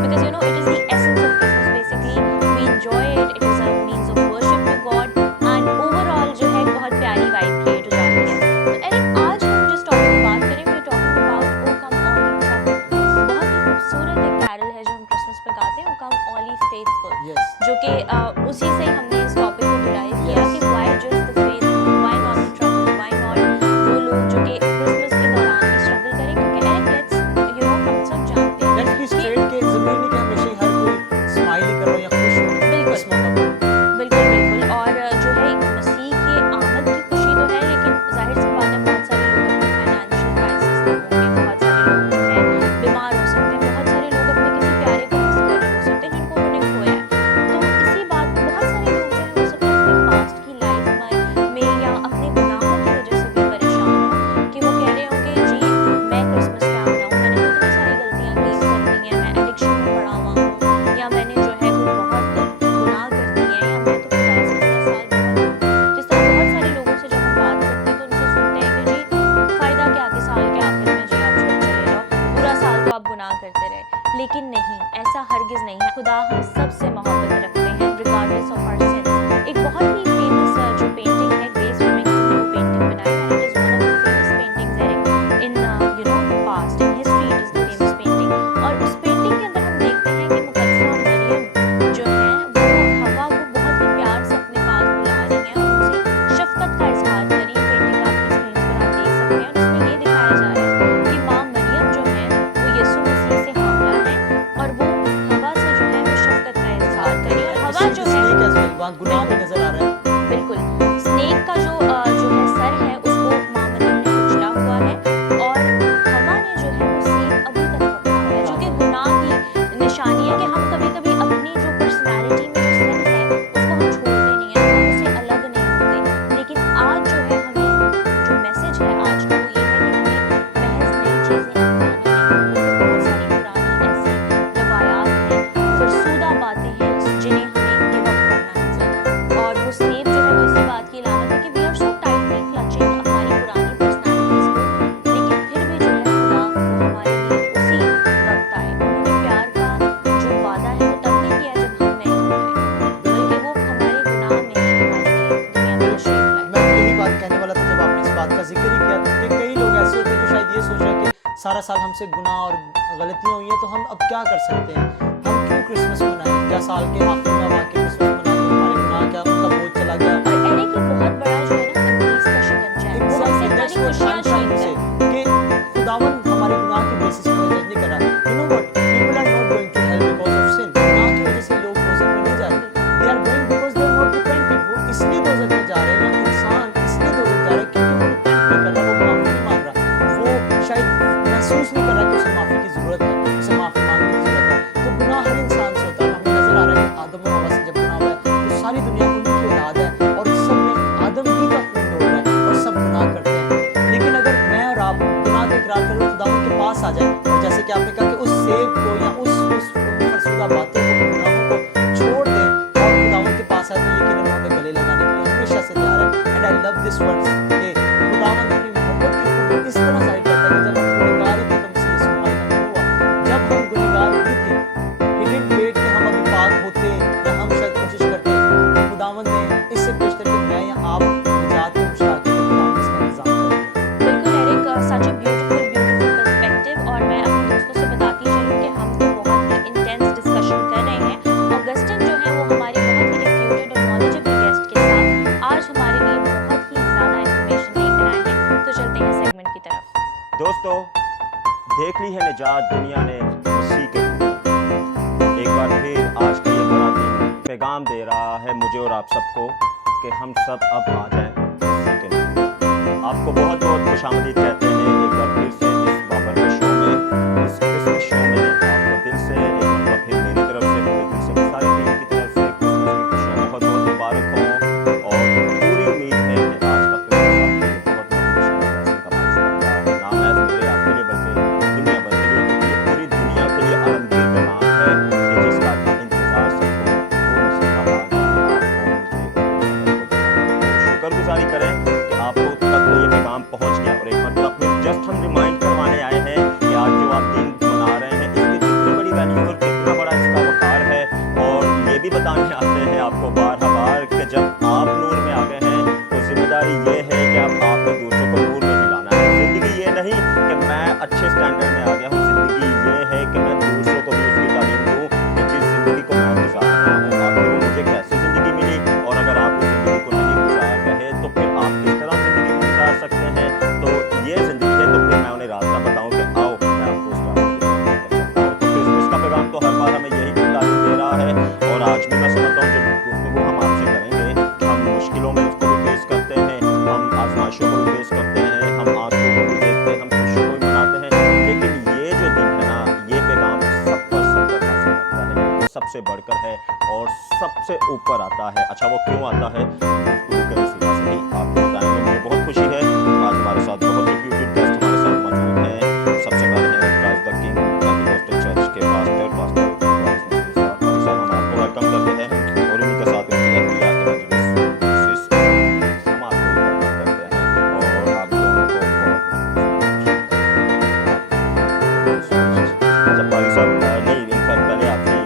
because you know it is the essence of Christmas. Basically we enjoy it, it is a means of worship to God, and overall जो है बहुत प्यारी वाइब क्रिएट हो जाती है। तो एरिक, आज हम जिस टॉपिक की बात करें, we talking about O come all ye trouble. बहुत ही खूबसूरत एक कैरल है जो हम क्रिसमस पे गाते हैं, O come all ye faithful, Yes. जो कि उसी से हमने इस टॉपिक को डिराइव किया कि why just the faithful, why not the trouble, why not वो लोग जो कि क्रिसमस के दौरान में स्ट्रगल करें। क्योंकि एरिक, लेट्स यू नो हम सब जानते हैं लेट्स बी स्ट्रेट के जरूरी नहीं कि हमेशा ही हर कोई स्माइल ही कर रहा हो या खुश हो बिल्कुल। इस मौके पर। बिल्कुल बिल्कुल, और जो है मसीह की आमद की खुशी तो है, लेकिन जाहिर सी बात है बहुत सारे लोग अपने फाइनेंशियल क्राइसिस में होंगे, बहुत सारे लोग जो है बीमार हो सकते हैं, बहुत सारे लोग अपने किसी प्यारे को मिस कर रहे हो सकते हैं जिनको उन्होंने खोया है। तो इसी बात बहुत सारे लोग जो है हो सकता है अपने पास्ट की लाइफ में या अपने गुनाहों की वजह से भी परेशान हो, कि वो कह रहे होंगे जी मैं क्रिसमस क्या मनाऊँ, मैंने तो इतनी सारी गलतियाँ की दी हैं, मैं एडिक्शन में पड़ा हुआ हूँ, या मैंने जो है कोई बहुत गुनाह कर दिए हैं, या मैं तो खुदा से पूरा साल बहुत दूर। जिस तरह बहुत सारे लोगों से जब हम बात करते हैं तो उनसे सुनते हैं कि जी फ़ायदा क्या कि साल के आखिर में जी आप चर्च चले जाओ, पूरा साल तो आप गुनाह करते रहे। लेकिन नहीं, ऐसा हरगिज़ नहीं है। खुदा हम सब से मोहब्बत रखते हैं रिगार्डलेस ऑफ आवर सिंस। एक बहुत ही फेमस जो पेंटिंग है ग्रेस विमिंगटन ने वो पेंटिंग बनाई है। It is one of the famous paintings in past in history. It is the famous painting. और उस पेंटिंग के अंदर हम देखते हैं कि मुकद्दसा मरियम जो है वो हवा को बहुत ही प्यार से अपने पास बुला रही है और उनसे शफकत का इजहार कर रही है। पेंटिंग आपकी स्क्रीन पर आप देख सकते हैं और इसमें ये दिखाया जा रहा है कि माँ मरियम जो है वो यीशु मसीह से हामला है और वो हवा से जो है वो शफकत का इजहार कर रही है। और हवा जो है स्नेक एज वेल, वहाँ गुनाह भी नजर आ रहा है। बिल्कुल स्नेक का जो है सर है उसको माँ मरियम ने कुचला हुआ है और हवा ने जो है वो सेब अभी तक पकड़ा हुआ है, जो कि गुनाह की निशानी है कि हम कभी कभी अपनी जो पर्सनैलिटी में जो सिन है उसको हम छोड़ते नहीं हैं, हम उससे अलग नहीं होते। लेकिन आज जो है हमें जो मैसेज है आज का वो ये है कि हमें महज नई चीज़ें अपनानी है, बल्कि बहुत सारी पुरानी ऐसी रवायात हैं, फरसूदा बातें हैं जिन्हें हमें गिव अप करना है। और वो सेब जो है वो इसी बात की अलामत है कि we are so tightly clutching हमारी पुरानी पर्सनैलिटीज को, लेकिन फिर भी जो है खुदा वो हमारे लिए उसी वक्त आए। उन्होंने प्यार का जो वादा है वो तब नहीं किया जब हम नए हो गए, बल्कि वो हमारे गुनाह में ही हमारे लिए दुनिया में तशरीफ लाए। मैं यही बात कहने वाला था जब आपने इस बात का जिक्र ही किया कि कई लोग ऐसे होते हैं जो शायद ये सोच रहे हैं कि सारा साल हमसे गुनाह और गलतियां हुई हैं तो हम अब क्या कर सकते हैं, हम क्यों क्रिसमस मनाएं, क्या साल के आखिर में आके क्रिसमस मनाते हैं, हमारे गुनाह क्या उनका बोझ चला गया। और एरे की बहुत बड़ा जो है ना इब्लीस का शिकंजा है, वो हमसे हमारी खुशियाँ छीनता है। कि खुदावन हमारे गुनाह के बेसिस पे जज नहीं कर रहा। You know what, people are not going to hell because of sin. गुनाह की वजह से लोग दोज़ख में नहीं जा रहे, they are going because they are not repenting. वो इसलिए दोज़ख में जा रहे हैं, या इंसान इसलिए दोज़ख जा रहा है क्योंकि वो रिपेंट नहीं कर रहा, वो माफी नहीं मांग रहा, वो शायद महसूस नहीं कर रहा कि उसे माफी की जरूरत है, उसे माफी मांगने की जरूरत है। तो गुनाह हर इंसान से होता है। हमें नजर आ रहा है कि आदम और हवा से जब गुनाह हुआ है तो सारी दुनिया उन्हीं की औलाद है और सब में आदम ही का खून दौड़ रहा है और सब गुनाह करते हैं। लेकिन अगर मैं और आप गुनाह का इकरार करें, खुदावंद के पास आ जाए और जैसे कि आपने कहा कि उस सेब को या उस फरसूदा बातों को, गुनाहों को छोड़ दें और खुदावंद के पास आए, तो यकीनन वो हमें गले लगाने के लिए हमेशा से तैयार है। And I love this words कि खुदावंद अपनी मोहब्बत की खूबी इस तरह जाहिर करता है कि जब हम गुनहगार ही थे तो मसीह यीशु हमारे काम हुआ। जब हम गुनहगार ही थे, he didn't wait कि हम अभी पाक होते या हम शायद कोशिश करते, खुदावंद ने इससे बेशतर कि मैं या आप निजात के मुश्ताक हैं, खुदावंद इसका इंतजाम कर दिया। बिल्कुल Eric, such a beautiful perspective. और मैं अपने दोस्तों से बताती चलूँ कि हम तो बहुत ही इंटेंस डिस्कशन कर रहे हैं। ऑगस्टिन जो है वो हमारी बहुत ही रिप्यूटेड और नॉलेजेबल गेस्ट के साथ आज हमारे लिए बहुत ही ज़्यादा इंफॉर्मेशन लेकर आए हैं। तो चलते हैं सेगमेंट की तरफ। दोस्तों, देख ली है निजात दुनिया ने मसीह के रूप में। एक बार फिर आज का ये बड़ा दिन पैगाम दे रहा है मुझे और आप सबको कि हम सब अब आ जाएं मसीह के रूप में। आपको बहुत बहुत खुशामदीद कहते हैं एक बार फिर से इस बाबरकत शो में, इस क्रिसमस शो में। आपको दिल से एक बार फिर मेरी तरफ से, पूरे दिल से, सारी टीम की तरफ से क्रिसमस की खुशियाँ बहुत बहुत मुबारक हों और पूरी उम्मीद है कि आज का क्रिसमस आपके लिए बहुत बहुत खुशनुमा का बाइस बनता है। ना महज मेरे आपके लिए बल्कि दुनिया भर के लिए, क्योंकि ये पूरी दुनिया के लिए आलमगीर पैगाम है कि जिसका था इंतजार सबको, वो मसीह का बाग है। आपको शुक्रगुजारी करें कि आपको तक तो ये पैगाम पहुंच गया। और एक मतलब फिर जस्ट हम रिमाइंड करवाने आए हैं कि आज जो आप दिन मना रहे हैं इसकी कितनी बड़ी वैल्यू और कितना बड़ा इसका वकार है। और ये भी बताने आते हैं आपको बार बार कि जब आप नूर में आ गए हैं तो जिम्मेदारी ये है कि अब आपने दूसरों को नूर में भी लाना है। जिंदगी ये नहीं कि मैं अच्छे स्टैंडर्ड में आ गया हूँ, जिंदगी ये है कि मैं दूसरों को भी उसकी तालीम दूँ कि जिस जिंदगी को मैं गुजार रहा हूँ आखिर वो मुझे कैसे जिंदगी मिली। और अगर आप उस जिंदगी को नहीं गुजार रहे तो फिर आप किस तरह जिंदगी गुजार सकते हैं। तो ये जिंदगी है, तो फिर मैं उन्हें रास्ता बताऊँ कि आओ मैं आपको उस रास्ते की तरफ ले सकता हूँ। तो क्रिसमस का पैगाम तो हर बार हमें यही तालीम दे रहा है। और आज भी मैं समझता हूँ जब गुफ्तगू हम आपसे करेंगे, हम मुश्किलों में उसको भी फेस करते हैं, हम आजमाइशों को भी फेस करते हैं, हम आंसुओं को भी देखते हैं, हम खुशियों को भी मनाते हैं। लेकिन ये जो दिन है ना, ये पैगाम सब पर सबका हासिल करता है, ये सबसे बढ़कर है और सबसे ऊपर आता है। अच्छा, वो क्यों आता है? गुफ्तगू के वसीला से ही आपको बताएंगे। मुझे बहुत खुशी है आज हमारे साथ बहुत रिप्यूटेड गेस्ट हमारे साथ मौजूद हैं। सबसे पहले हैं Christ the king Pentecostal church के पास्टर हम आपको वेलकम करते हैं और उन्हीं के साथ उनकी अहलिया इवेंजलिस्ट हम आपको वेलकम करते हैं और आप दोनों को अच्छा भाई साहब नहीं, इनफैक्ट पहले आपकी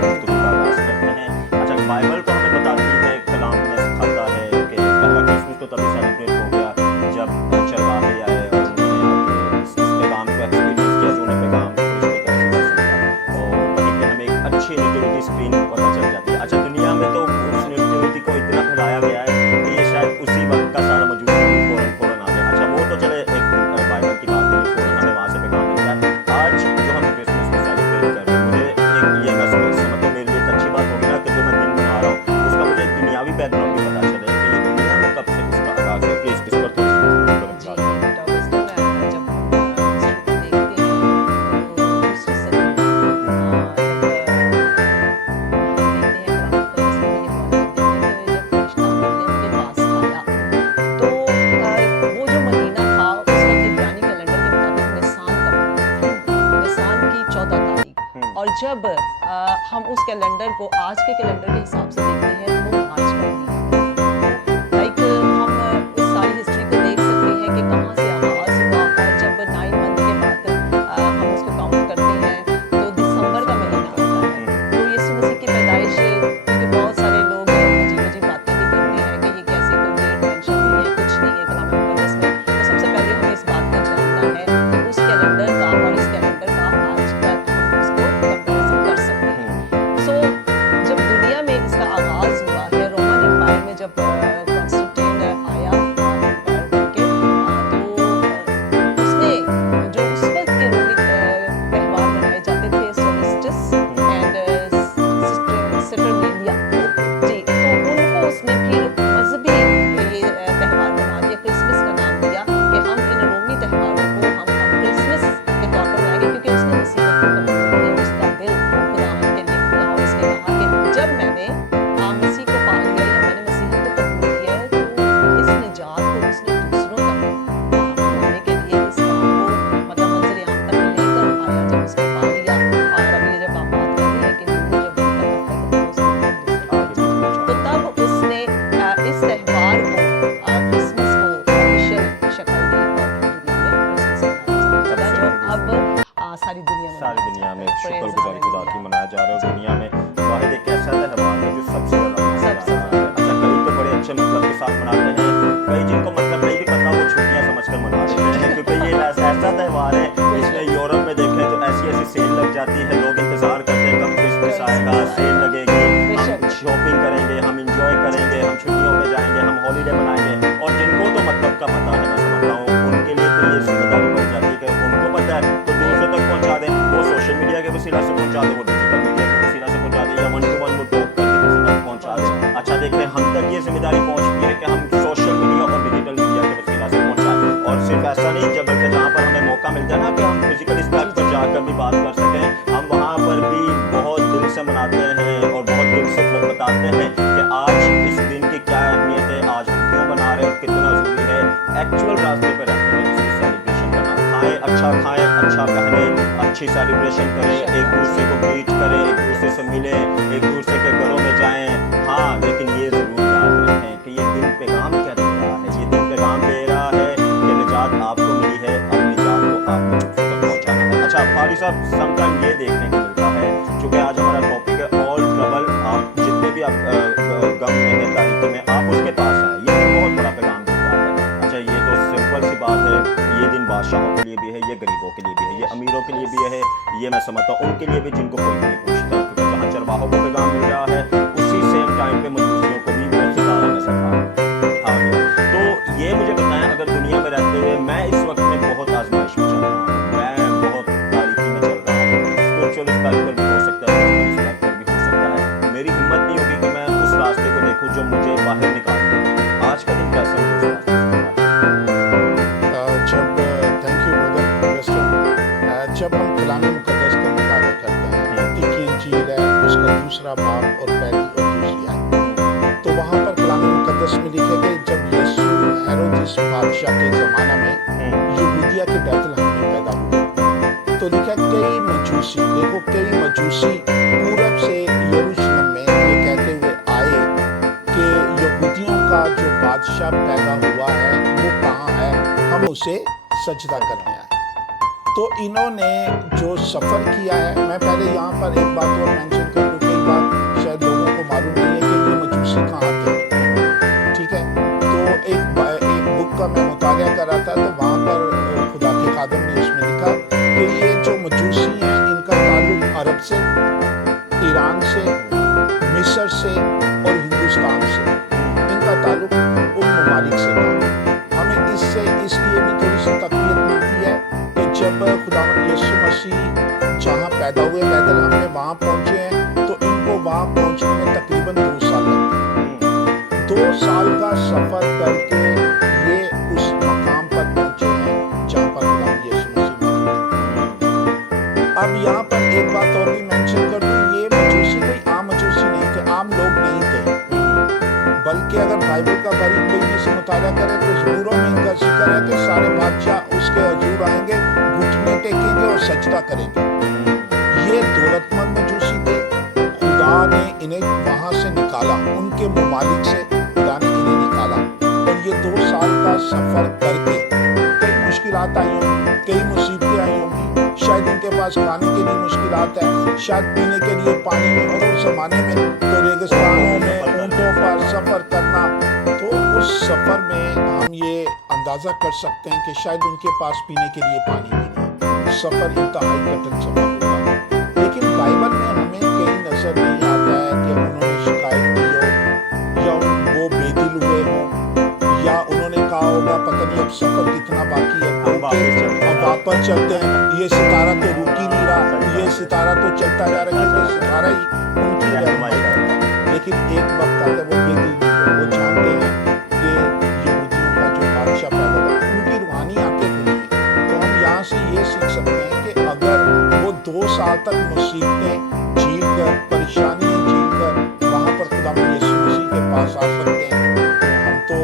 गुफ्तगू का आगाज़ करते हैं। अच्छा, बाइबल तो हमें बताती है, कलाम में सिखाता है अच्छी नेटिविटी स्क्रीन पर पता चल जाती है। अच्छा, दुनिया में तो उस नेटिविटी को इतना फैलाया गया है कि ये शायद उसी वक्त का सारा मौजूद फौरन फौरन आ जाए। अच्छा, वो तो चले एक बाइबल की बात है, ये फौरन हमें वहाँ से पैगाम मिलता है। आज जो हम क्रिसमस को सेलिब्रेट कर रहे हैं, मुझे एक ये मैं समझता हूँ, मेरे लिए एक अच्छी बात होगी ना कि जो मैं दिन मना रहा हूँ उसका मुझे दुनियावी बैकग्राउंड भी पता चले कि ये दुनिया में कब से इसका आगाज है। प्लीज इस पर थोड़ी सी जी, डॉक्टर स्टोन, जब हम हिस्ट्री को देखते हैं तो दूसरी सदी में जब हम देखते हैं कुरान मुकद्दस में ये बात देखते हैं कि जब फरिश्ता मरियम के पास आया तो वो जो महीना था उस वक्त इब्रानी कैलेंडर के मुताबिक निसान का महीना था, निसान की 14 तारीख। और जब हम उस कैलेंडर को आज के कैलेंडर के हिसाब से देखते हैं तो वो मार्च का महीना। लाइक हम उस सारी हिस्ट्री को देख सकते हैं कि कहाँ से आगाज हुआ और जब 9 मंथ के बाद हम उसको काउंट करते हैं तो दिसंबर का महीना होता है। तो यीशु मसीह की पैदाइश, क्योंकि बहुत सारे लोग अजीब अजीब बातें भी करते हैं कि ये कैसे कोई डेट मेंशन नहीं है, कुछ नहीं है कलाम मुकद्दस में। तो सबसे पहले हमें इस बात को जानना है कि उस कैलेंडर का और इस कैलेंडर का आज तक हम उसको कंपेरिजन कर सकते हैं। सो जब दुनिया में इसका आगाज हुआ है, रोमन एम्पायर में जब कॉन्स्टेंटाइन आया एम्पायर बन के, तो उसने जो उस वक्त के रोमी त्यौहार मनाए जाते थे, सोलिस्टिस एंड सैटर्नेलिया, जी, तो उनको उसने फिर मजहबी ये त्यौहार बना दिया, क्रिसमस का नाम दिया कि हम इन रोमी त्योहारों को हम क्रिसमस के तौर पर मनाएंगे, क्योंकि उसने मुसीबत को कबूल किया, उसका दिल खुदावंद के लिए खुला और उसने कहा कि जब मैंने मसीह को पा लिया या मैंने मसीह को कबूल किया है तो इस निजात को उसने दूसरों तक पहुंचाने के लिए इस काम को मतलब मंजर आम तक लेकर आया जब उसने पा लिया। और अभी जब आप बात कर रहे हैं कि नूर जब हम तक आता है तो उसने तो तब उसने इस त्यौहार को क्रिसमस को ऑफिशियल शक्ल दी और दुनिया में क्रिसमस मनाया जाता है, जो अब सारी दुनिया में सारी दुनिया में शुक्रगुजारी खुदा की मनाया मनाया जा रहा है। और दुनिया में वाहिद एक ऐसा त्यौहार है जो सबसे ज़्यादा मनाया जा रहा है। अच्छा, कई तो बड़े अच्छे मतलब के साथ मनाते हैं, कई जिनको मतलब नहीं भी पता वो छुट्टियां समझकर मना लेते हैं, क्योंकि ये ऐसा त्यौहार है। इसमें यूरोप में देखें तो ऐसी ऐसी सेल लग जाती है, लोग इंतजार करते हैं कब क्रिसमस आएगा, सेल लगेगी, हम शॉपिंग करेंगे, हम इंजॉय करेंगे, हम छुट्टियों पे जाएंगे, हम हॉलीडे मनाएंगे। और जिनको तो मतलब का पता है, मैं समझता हूँ उनके लिए तो ये जिम्मेदारी बन जाती है कि उनको पता है तो दूसरों तक पहुँचा दें। वो सोशल मीडिया के वसीला से पहुँचा दें, वो डिजिटल मीडिया के वसीला से पहुँचा दें, या 1-to-1 वो टॉक करके किसी तक पहुँचा दें। अच्छा, देखें हम तक ये जिम्मेदारी पहुँचती है कि हम सोशल मीडिया और डिजिटल मीडिया के वसीला से पहुँचाएं। और सिर्फ ऐसा नहीं, जब बल्कि जहाँ पर हमें मौका मिल जाए ना कि हम फिजिकल इस पर जाकर भी बात कर सकें, हम वहाँ पर भी बहुत दिल से मनाते हैं और बहुत दिल से बताते हैं कि आज इस दिन की क्या अहमियत है, आज हम क्यों मना रहे हैं और कितना ज़रूरी है। एक्चुअल रास्ते पर रहते हैं इसकी सेलिब्रेशन करना, खाएं, अच्छा पहने, अच्छी सेलिब्रेशन करें, एक दूसरे को ग्रीट करें, एक दूसरे से मिलें, एक दूसरे के घरों में जाएं। हाँ, लेकिन ये ज़रूर याद रखें कि ये दिन पैगाम क्या दे रहा है। ये दिन पैगाम दे रहा है कि निजात आपको मिली है, अब निजात को आपको दूसरों तक पहुँचाना है। अच्छा फारी साहब, समटाइम ये देखने को मिलता है, चूँकि आज हमारा टॉपिक है ऑल ट्रबल, आप जितने भी आप गम में हैं, तारीकी में, आप उसके पास हैं। ये दिन बहुत बड़ा पैगाम देता है। अच्छा, ये तो सिंपल सी बात है, ये दिन बादशाहों के लिए भी है, ये गरीबों के लिए भी है, ये अमीरों के लिए भी है, ये मैं समझता हूँ उनके लिए भी जिनको कोई नहीं पूछता, क्योंकि जहाँ चरवाहों को पैगाम मिल रहा है उसी सेम टाइम पे मजदूरियों को भी बहुत ज़्यादा नजर आ गया। तो ये मुझे बताएं, अगर दुनिया में रहते हुए मैं इस वक्त में बहुत आजमाइश में चल रहा हूँ, मैं बहुत तारीकी में चल रहा हूँ, स्पिरिचुअल स्तर पर भी हो सकता है, फिजिकल स्तर पर भी हो सकता है, मेरी हिम्मत नहीं होगी कि मैं उस रास्ते को देखूँ जो मुझे बाहर निकाल दे। आज का दिन कैसा है उस रास्ते से? जब हम कलाम मुकद्दस का मुताला करते हैं, मत्ती की इंजील है उसका दूसरा बाब और पहली और दूसरी आयत, तो वहाँ पर कलाम मुकद्दस में लिखे गए जब यीशु हेरोदिस बादशाह के ज़माना में यहूदिया के बैतलहम में पैदा हुए, तो लिखा कई मजूसी, देखो कई मजूसी पूरब से यरूशलेम में ये कहते हुए आए कि यहूदियों का जो बादशाह पैदा हुआ है वो कहाँ है, हम उसे सजदा करने आए। तो इन्होंने जो सफ़र किया है, मैं पहले यहाँ पर एक बात और मेंशन कर दूँ, कई बात शायद लोगों को मालूम नहीं है कि ये मजूसी कहाँ थे, ठीक है। तो एक बुक का मैं मुताला कर रहा था, तो वहाँ पर खुदा के खादिम ने उसमें लिखा कि ये जो मजूसी हैं इनका ताल्लुक अरब से, ईरान से, मिस्र से और हिंदुस्तान से। इनका ताल्लुक उन ममालिक से था। हमें इससे इसलिए भी थोड़ी सी तकलीफ मिलती है कि जब खुदावंद यीशु मसीह जहाँ पैदा हुए पैदल हमने वहाँ पहुँचे हैं, तो इनको वहाँ पहुँचने में तकरीबन 2 साल लगते हैं। 2 साल का सफ़र करके ये उस मकाम पर पहुँचे हैं जहाँ पर खुदावंद यीशु मसीह मौजूद हैं। अब यहाँ पर एक बात और भी मेंशन कर दूँ, ये मजूसी कोई आम मजूसी नहीं थे, आम लोग नहीं थे, बल्कि अगर बाइबल का बारीक बारीकी से मुताला करें तो ज़बूरों में इनका जिक्र है कि सारे बादशाह उसके हजूर आएंगे, घुटने टेकेंगे और सजदा करेंगे। ये दौलतमंद मजूसी थे, खुदा ने इन्हें वहाँ से निकाला, उनके ममालिक से खुदा ने इन्हें निकाला। और ये 2 साल का सफ़र करके कई मुश्किलात आई होंगी, कई मुसीबतें आई होंगी, शायद इनके पास खाने के लिए मुश्किलात है, शायद पीने के लिए पानी में, और उस ज़माने में तो रेगिस्तानों में ऊँटों पर सफ़र करना, तो उस सफ़र में हम ये अंदाज़ा कर सकते हैं कि शायद उनके पास पीने के लिए पानी भी नहीं। सफ़र इंतहाई कठिन सफ़र होगा। लेकिन बाइबल में हमें कहीं नज़र नहीं आता है कि उन्होंने शिकायत की हो, या वो बेदिल हुए हों, या उन्होंने कहा होगा पता नहीं अब सफ़र कितना बाकी है, अब वापस चलते हैं, ये सितारा तो रुक ही नहीं रहा, ये सितारा तो चलता जा रहा है, क्योंकि सितारा ही उनकी रहनुमाई करता है। लेकिन एक वक्त आता है वो बेदिल नहीं है, वो जानते हैं कि यहूदियों का जो बादशाह पैदा हुआ उनकी रूहानी आंखें खुली हैं। तो हम यहाँ से ये सीख सकते हैं कि अगर वो 2 साल तक मुसीबतें झील कर, परेशानियाँ झील कर वहाँ पर खुदा यीशु मसीह के पास आ सकते हैं, तो हम तो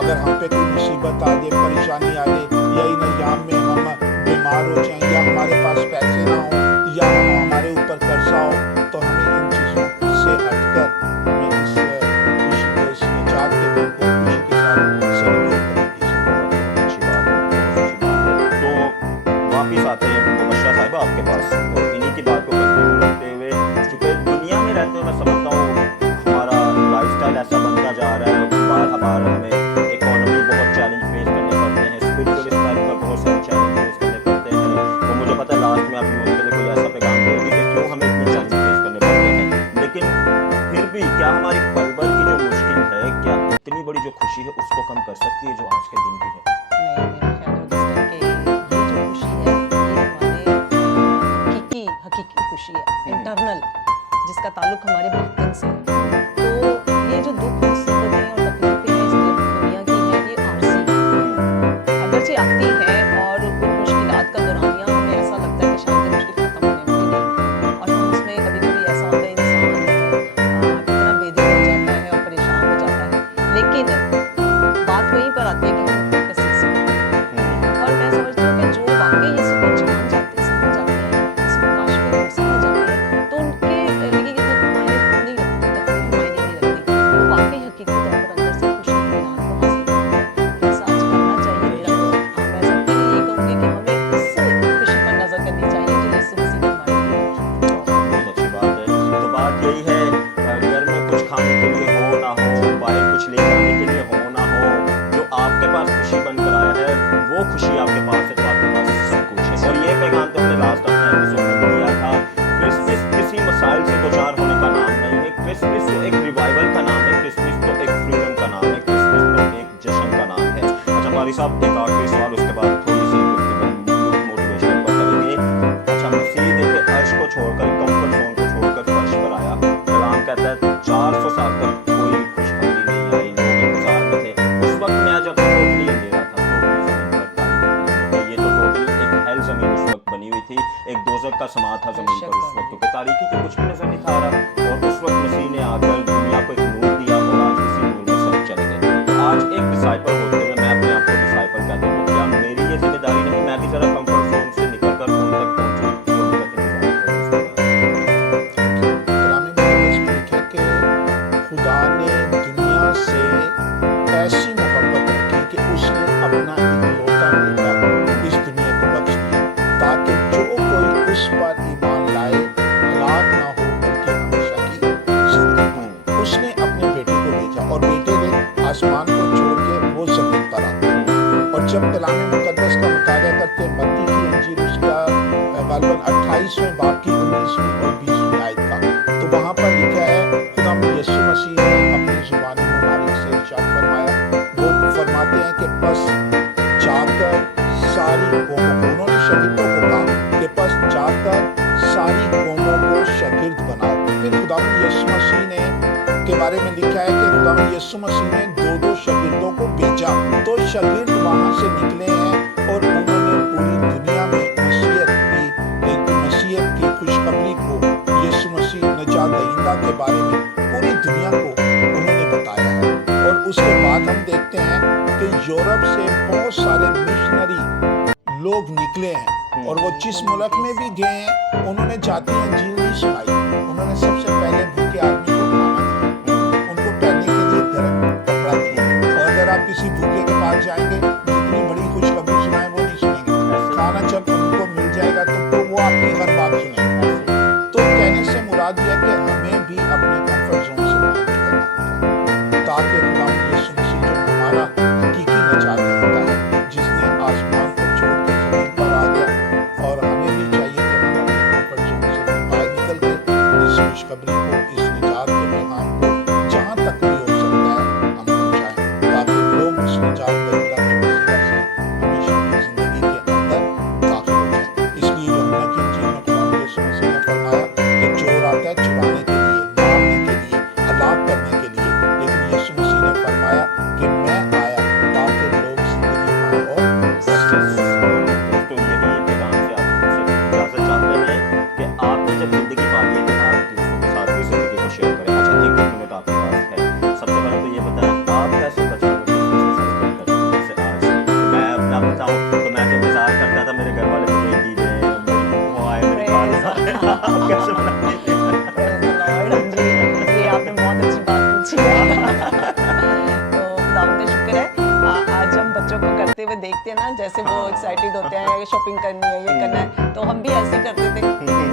अगर हम पे कोई मुसीबत आ जाए, परेशानी आ जाए, या इन अय्याम में हम बीमार हो जाएं, या हमारे पास पैसे ना हो, या हमारे ऊपर कर्जा हो, तो हमें इन चीज़ों से हटकर हमें इस खुशी को, इस निजात के दिन को खुशी के साथ सेलिब्रेट करने की ज़रूरत है। अच्छी बात है, बहुत अच्छी बात है। तो वापिस आते हैं मुबश्शरा साहिबा आपके पास, और इन्हीं की बात को कंटिन्यू रखते हुए, चूँकि दुनिया में रहते हुए मैं समझता हूँ हमारा लाइफस्टाइल ऐसा बनता जा रहा है, बार हमें इकोनॉमी बहुत चैलेंज फेस करने पड़ते हैं, स्पिरिचुअल टाइप का बहुत सारे चैलेंज फेस करने पड़ते हैं। तो मुझे पता है लास्ट में आप यूथ के लिए कोई ऐसा पैगाम देंगे कि क्यों हमें इतने चैलेंज फेस करने पड़ते हैं, लेकिन फिर भी क्या हमारी पल भर की जो मुश्किल है, क्या इतनी बड़ी जो खुशी है उसको कम कर सकती है जो आज के दिन की है? नहीं, मेरा ख्याल है जिस तरह के ये जो खुशी है ये हमारे हकीकी खुशी है, इंटरनल, जिसका ताल्लुक हमारे बातिन से है। तो ये जो दुख, मुसीबतें और तकलीफें हैं इस दुनिया की है, ये आरज़ी है, अगरचे आती है, और उन मुश्किलात का दौरानिया हमें ऐसा लगता है कि शायद ये मुश्किल खत्म होने वाली नहीं, और हम उसमें कभी-कभी ऐसा होता है इंसान इतना बेदिल हो जाता है और परेशान हो जाता है। लेकिन बात वहीं पर आती है कि हम कैसे सीखें। और मैं समझती हूँ कि जो वाकई ये सब जान जाते हैं, समझ जाते हैं, इस मुकाश में वो समझ जाते हैं, तो उनके ज़िंदगी की तो मायने नहीं रखती, तकलीफ मायने नहीं रखती, वो वाकई हकीकी तौर पर अंदर से खुशी इत्मीनान को हासिल करते हैं। ऐसा आज करना चाहिए। मेरा मैं सबके लिए ये कहूँगी कि हमें उस खुशी पर नज़र करनी चाहिए जो यीशु मसीह ने हमारे लिए रखी है। बहुत अच्छी बात है। तो बात यही है, घर में कुछ खाने के लिए हो ना हो, बाहर कुछ ले जाने के लिए हो ना हो, जो आपके पास खुशी बनकर आया है वो खुशी आपके पास है, तो आपके पास सब कुछ है। और ये पैगाम तो हमने लास्ट अपने एपिसोड में भी दिया था, क्रिसमस किसी मसाइल से दो चार होने का नाम नहीं है, क्रिसमस तो एक रिवाइवल का नाम है, क्रिसमस तो एक फ्रीडम का नाम है, क्रिसमस तो एक जश्न का नाम है। अच्छा पारी साहब, एक आखिरी सवाल, उसके बाद थोड़ी सी मोटिवेशन पर करेंगे। अच्छा, मसीह देखे अर्श को छोड़कर, कंफर्ट जोन को छोड़कर फर्श पर आया, कलाम कहता है 400 साल तक कोई खुशखबरी नहीं आई, लोग इंतजार में थे। उस वक्त मैं जब टोटली अंधेरा था, टोटली जमीन पर तारीकी, ये तो टोटली एक हेल जमीन उस वक्त बनी हुई थी, एक दोज़ख का समा था जमीन पर उस वक्त, क्योंकि तारीकी तो कुछ भी नजर नहीं था आ रहा, और उस वक्त मसीह ने आकर दुनिया को एक नूर दिया, और आज उसी नूर में सब चले गए। तो आज एक डिसाइपल होते हुए मैं अपने आप को डिसाइपल कहता हूँ, क्या मेरी ये जिम्मेदारी नहीं, मैं भी जरा कंफर्ट जोन से निकल कर उन तक पहुँचूँ जो अभी तक इंतजार कर रहे हैं? कलाम मुक़द्दस में लिखा है कि खुदा ने दुनिया से ऐसी मोहब्बत रखी कि उसने अपना इकलौता बेटा इस दुनिया को बख्श दिया, ताकि जो कोई उस पर ईमान लाए हलाक ना हो बल्कि हमेशा की जिंदगी पाए। उसने अपने बेटे को भेजा, और बेटे ने आसमान को छोड़ के वो जमीन पर आता है। और जब कलाम मुक़द्दस का मुताला करते मत्ती की इंजील उसका गालिबन 28वें बाब की 19वीं और 20वीं आयत का, शागिर्द बनाओ। फिर खुदावंद यीशु मसीह ने के बारे में लिखा है कि खुदावंद यीशु मसीह ने 2-2 शागिर्दों को भेजा, तो शागिर्द वहां से निकले हैं और उन्होंने पूरी दुनिया में मसीहत की खुशखबरी को, यीशु मसीह निजात दहिंदा के बारे में पूरी दुनिया को उन्होंने बताया है। और उसके बाद हम देखते हैं कि यूरोप से बहुत सारे मिशनरी लोग निकले हैं और वो जिस मुल्क में भी गए हैं उन्होंने जाती अंजील नहीं सुनाई। उन्होंने सबसे पहले भूखे आदमी को खाना दिया, उनको पहनने के लिए गर्म कपड़ा दिया। और अगर आप किसी भूखे के पास जाएंगे, जितनी बड़ी खुशखबरी सुनाए वो नहीं सुनेंगे। खाना जब उनको मिल जाएगा तो वो आपकी हर बात सुनेंगे। तो कहने से मुराद यह है कि हमें भी अपने कंफर्ट जोन से बाहर निकलना होगा, ताकि खुदावंद यीशु मसीह जो हमारा हकीकी निजात दहिंदा है, जिसने आसमान को छोड़कर जमीन पर आ गया, और हमें भी चाहिए कि हम अपने कंफर्ट जोन से बाहर निकल के इस खुशखबरी को, इस निजात के पैगाम को जहाँ तक भी हो सकता है हम पहुँचाएं, ताकि लोग उस निजात दहिंदा के वसीला से हमेशा की जिंदगी के अंदर दाखिल हो जाएं। इसलिए यूहन्ना की इंजील में खुदावंद यीशु मसीह ने फरमाया कि चोर आता है चुराने के लिए, मारने के लिए, हलाक करने के लिए, लेकिन यीशु मसीह ने फरमाया कि मैं आया ताकि लोग जिंदगी पाएं और तो यही पैगाम से आप हमसे इजाजत चाहते हैं कि आपने जब जिंदगी पा ली है तो आप दूसरों के साथ भी जिंदगी को शेयर करें। अच्छा, 1 मिनट आपके पास है। सबसे पहले तो ये बताएं आप कैसे बचपन में क्रिसमस सेलिब्रेट करते थे? जैसे आज मैं अपना बताऊं तो मैं जो इंतजार करता था मेरे घर वाले मुझे दी दे, वो आए मेरे पास आप कैसे बनाते थे? ये आपने बहुत अच्छी बात पूछी है। तो खुदावंद का शुक्र है, आज हम बच्चों को करते हुए देखते हैं ना, जैसे वो एक्साइटेड होते हैं, शॉपिंग करनी है, ये करना है, तो हम भी ऐसे ही करते थे।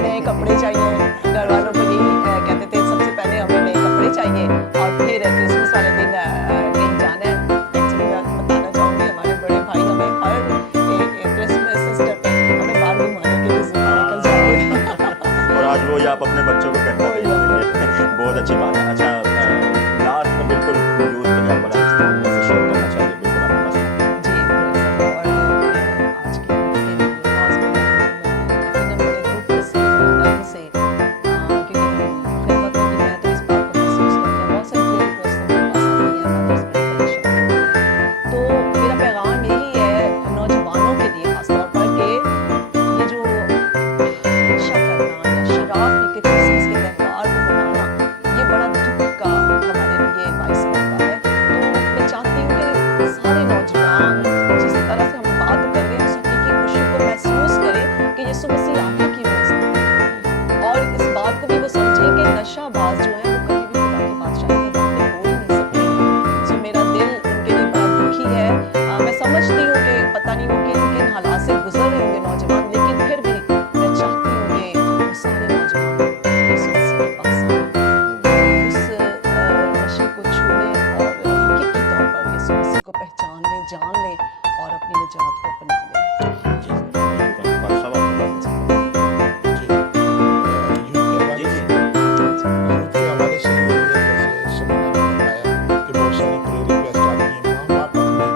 नए कपड़े चाहिए, घर वालों को यही कहते थे सबसे पहले हमें नए कपड़े चाहिए, और फिर क्रिसमस वाले दिन कहीं जाना है। एक्चुअली मैं बताना चाहूँगी, हमारे बड़े भाई हमें हर क्रिसमस सिस्टर पे हमें बाहर घुमाने के लिए निकल जाते। और आज वो ही आप अपने बच्चों को करना देखेंगे, बहुत अच्छी बात है। अच्छा, लास्ट में बिल्कुल यूथ के लिए आप बड़ा मैसेज शेयर करना चाहिए, बिल्कुल आपके पास जी, और आज के खास में यकीनन बड़े दुख से, दर्द से, क्योंकि हम खिदमत में भी हैं तो इस बात को महसूस करते हैं। बहुत सारी प्रेयर रिक्वेस्ट हमारे पास आती हैं, मदर्स बड़ी परेशान होती हैं। तो मेरा पैगाम यही है नौजवानों के लिए खासतौर पर कि ये जो नशा करना या शराब पी के क्रिसमस के त्यौहार को मनाना, ये बड़ा दुख का हमारे लिए बाइस बनता है। तो मैं चाहती हूँ कि सारे नौजवान जिस तरह से हम बात कर रहे हैं उस हकीकी खुशी को महसूस करें कि यीशु मसीह आया की वजह से, और इस बात को भी वो समझें कि नशाबाज जो है वो कभी भी खुदा की बादशाही में दाखिल हो ही नहीं सकते हैं। सो मेरा दिल उनके लिए बड़ा दुखी है। मैं समझती हूँ कि पता नहीं वो किन किन हालात से गुजर रहे होंगे नौजवान, लेकिन फिर भी मैं चाहती हूँ कि वो सारे नौजवान यीशु मसीह के पास आएं, उस नशे को छोड़ें और हकीकी तौर पर यीशु मसीह को पहचान लें, जान लें और अपनी निजात को अपना लें। यूथ के हवाले से ये है, जैसे समीना ने बताया कि बहुत सारी प्रेयर रिक्वेस्ट आती हैं, माँ बाप अपने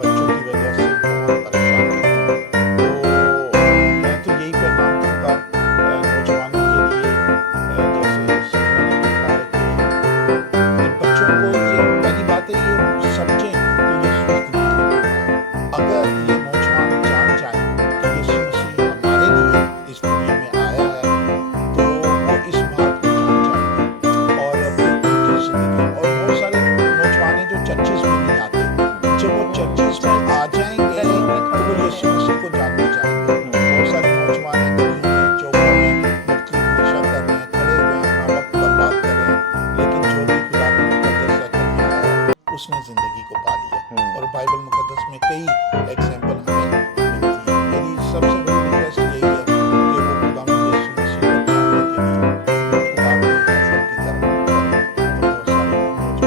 बच्चों की वजह से बहुत परेशान हैं। तो मैं तो यही पैगाम दूंगा नौजवानों के लिए, जैसे समीना ने भी कहा है कि बच्चों को ये पहली बात है ये समझें कि यीशु इस दुनिया में क्यों आया। अगर ये नौजवान जान जाएं कि यीशु मसीह हमारे लिए इस दुनिया में आया है, तो वो इस बात को जान जाएंगे और फिर उनकी जिंदगी। और बहुत सारे नौजवान हैं जो चर्चेस में नहीं आते, जब वो चर्चेस में आ जाएंगे तो वो यीशु मसीह को जानने जाएंगे। बहुत सारे नौजवान हैं गलियों में, चौकों में मुख्तलिफ नशा कर रहे हैं, खड़े हुए हैं, अपना वक्त बर्बाद कर रहे हैं, लेकिन जो भी खुदा के मुकद्दस रहकर में आया है उसने जिंदगी को पा लिया। और बाइबल मुकद्दस में कई एग्जाम्पल हमें मिलती हैं। मेरी सबसे बड़ी रिक्वेस्ट यही है कि वो खुदावंद यीशु मसीह को जानने के लिए खुदा की हज़रत की तरफ करें, तो बहुत सारे नौजवान जो हैं वो बच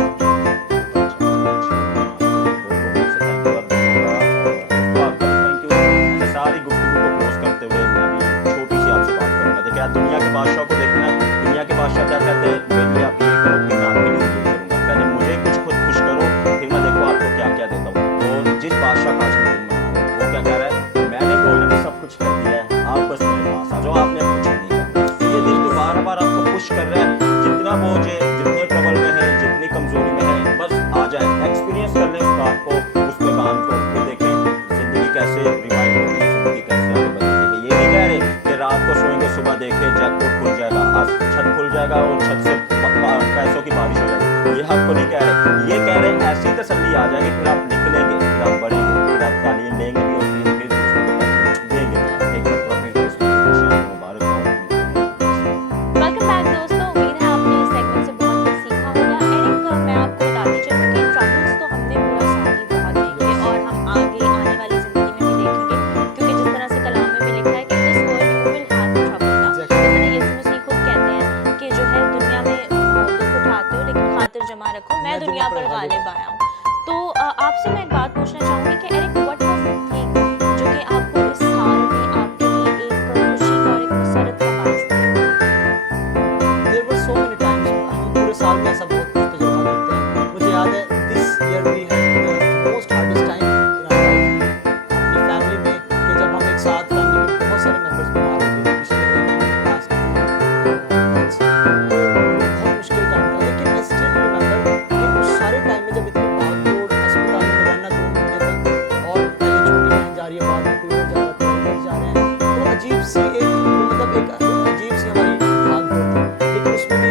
जाएंगे। सारी गुफ्तगू को क्लोज करते हुए मैं भी छोटी सी आपसे बात करूंगा। देखिए, आज दुनिया के बादशाह को देखना, दुनिया के बादशाह क्या कहते हैं, पहले आप ये करो फिर मैं आपके लिए ये करूंगा, पहले मुझे कुछ खुद खुश करो फिर मैं देखो आपको क्या क्या देता हूँ। और जिस बादशाह का आज हम दिन मना जाएगा और छत से पैसों की बारिश हो जाएगी। ये आपको नहीं कह रहे, ये कह रहे हैं ऐसी तसल्ली आ जाएगी, फिर आप निकलेंगे, फिर आप बढ़ेंगे, फिर आप तालीम लेंगे भी और फिर देंगे एक मतलब फिर खुशियाँ मुबारक हो। वेलकम बैक दोस्तों, उम्मीद है आपने इस सेगमेंट से बहुत कुछ सीखा होगा। एरिक, मैं आपको बताती चलूँ कि ट्रबल्स तो हमने पूरा साल ही बहुत देखे और हम आगे आने वाली जिंदगी में भी देखेंगे, क्योंकि जिस तरह से कलाम में भी लिखा है कि this world you will have trouble ना, जिस तरह यीशु मसीह खुद कहते हैं कि जो है दुनिया में दुख उठाते हो लेकिन खातिर जमा रखो, मैं दुनिया पर गालिब आया हूँ। तो आपसे मैं एक बात पूछना चाहूँगी कि Eric, what was the thing जो कि आपको इस साल में आपके लिए एक खुशी का और एक मसरत का बायस था? There were so many times, हम पूरे साल में ऐसा बहुत कुछ तजुर्बा करते हैं। मुझे याद है this year we had the most hardest time in our life अपनी फैमिली में, कि जब हम एक साथ फैमिली में बहुत सारे मेंबर्स बीमार हो गए पिछले last months, तो बहुत मुश्किल टाइम था। लेकिन I still remember कि उस सारे टाइम में जब इतनी भाग-दौड़ अस्पताल में रहना 2 महीने तक, और पहले छोटी बहन जा रही है, बाद में कोई और जा रहा है, कोई और जा रहे हैं, तो अजीब सी एक मतलब एक अजीब सी हमारी भाग-दौड़ थी। लेकिन उसमें भी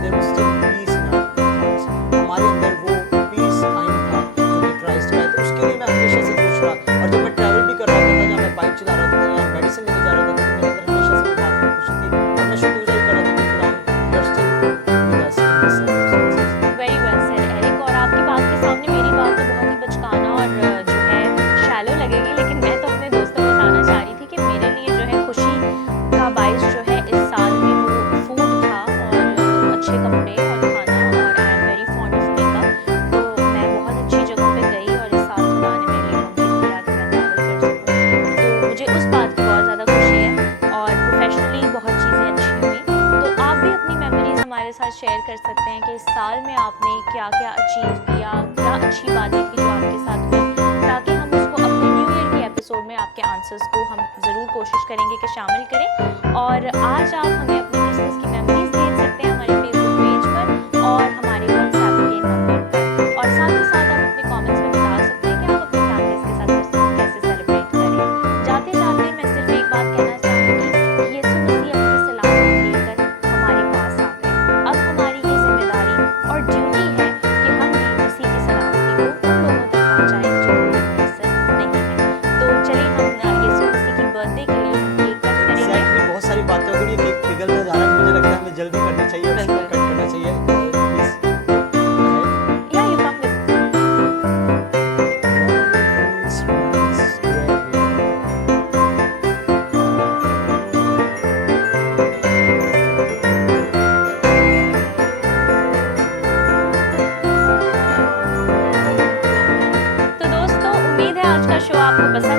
there was still peace in our hearts. हमारे अंदर वो peace कायम था जो कि क्राइस्ट का है। तो उसके लिए मैं हमेशा से खुश रहा, और जब मैं ट्रैवल भी कर रहा होता था, या मैं बाइक चला रहा था, या मेडिसिन लेने जा रहा था, तो मेरे अंदर हमेशा से वो बात की खुशी थी, और मैं शुक्रगुजारी कर रहा था कि खुदा you are still with us in this circumstances. Very well said Eric, और आपकी बात के सामने मेरी बात तो बहुत ही बचकाना और जो है शैलो लगेगी, लेकिन मैं तो अपने दोस्तों को बताना चाह रही थी कि मेरे लिए जो है खुशी का बायस जो है इस साल में वो फूड था और अच्छे कपड़े और खाना, और I am very fond of makeup. तो मैं बहुत अच्छी जगहों पे गई और इस साल खुदा ने मेरे लिए मुमकिन किया कि मैं ट्रैवल कर सकूँ, तो मुझे उस बात की बहुत ज़्यादा खुशी है, और प्रोफेशनली बहुत चीज़ें अच्छी हुई। तो आप भी अपनी मेमोरीज हमारे साथ शेयर कर सकते हैं कि इस साल में आपने क्या क्या अचीव किया, क्या अच्छी बातें थी जो आपके साथ हुई, ताकि हम उसको अपने न्यू ईयर के एपिसोड में आपके आंसर्स को हम ज़रूर कोशिश करेंगे कि शामिल करें। और आज आप हमें अपनी क्रिसमस की मेमोरीज भेज सकते हैं हमारे फेसबुक पेज पर और हमारे व्हाट्सएप के नंबर पर, और साथ ही साथ आप अपने कमेंट्स में बता सकते हैं कि आप अपनी फैमिलीज के साथ क्रिसमस कैसे सेलिब्रेट करें। जाते जाते मैं सिर्फ एक बात कहना चाहूँगी कि यीशु मसीह अपनी सलामत लेकर हमारे पास आ गए। अब हमारी ये जिम्मेदारी और ड्यूटी है कि हम भी मसीह की सलामती को उन लोगों तक पहुँचाएं जो मुयस्सर नहीं है। तो चलिए हम यीशु मसीह की बर्थडे के लिए हम केक कट करेंगे। Exactly, बहुत सारी बातें हो गई, केक पिघलता जा रहा है, मुझे लगता है हमें जल्दी करनी चाहिए और इसको बिल्कुल। कट करना चाहिए। Please, go ahead. या यू कम विद तो दोस्तों, उम्मीद है आज का शो आपको पसंद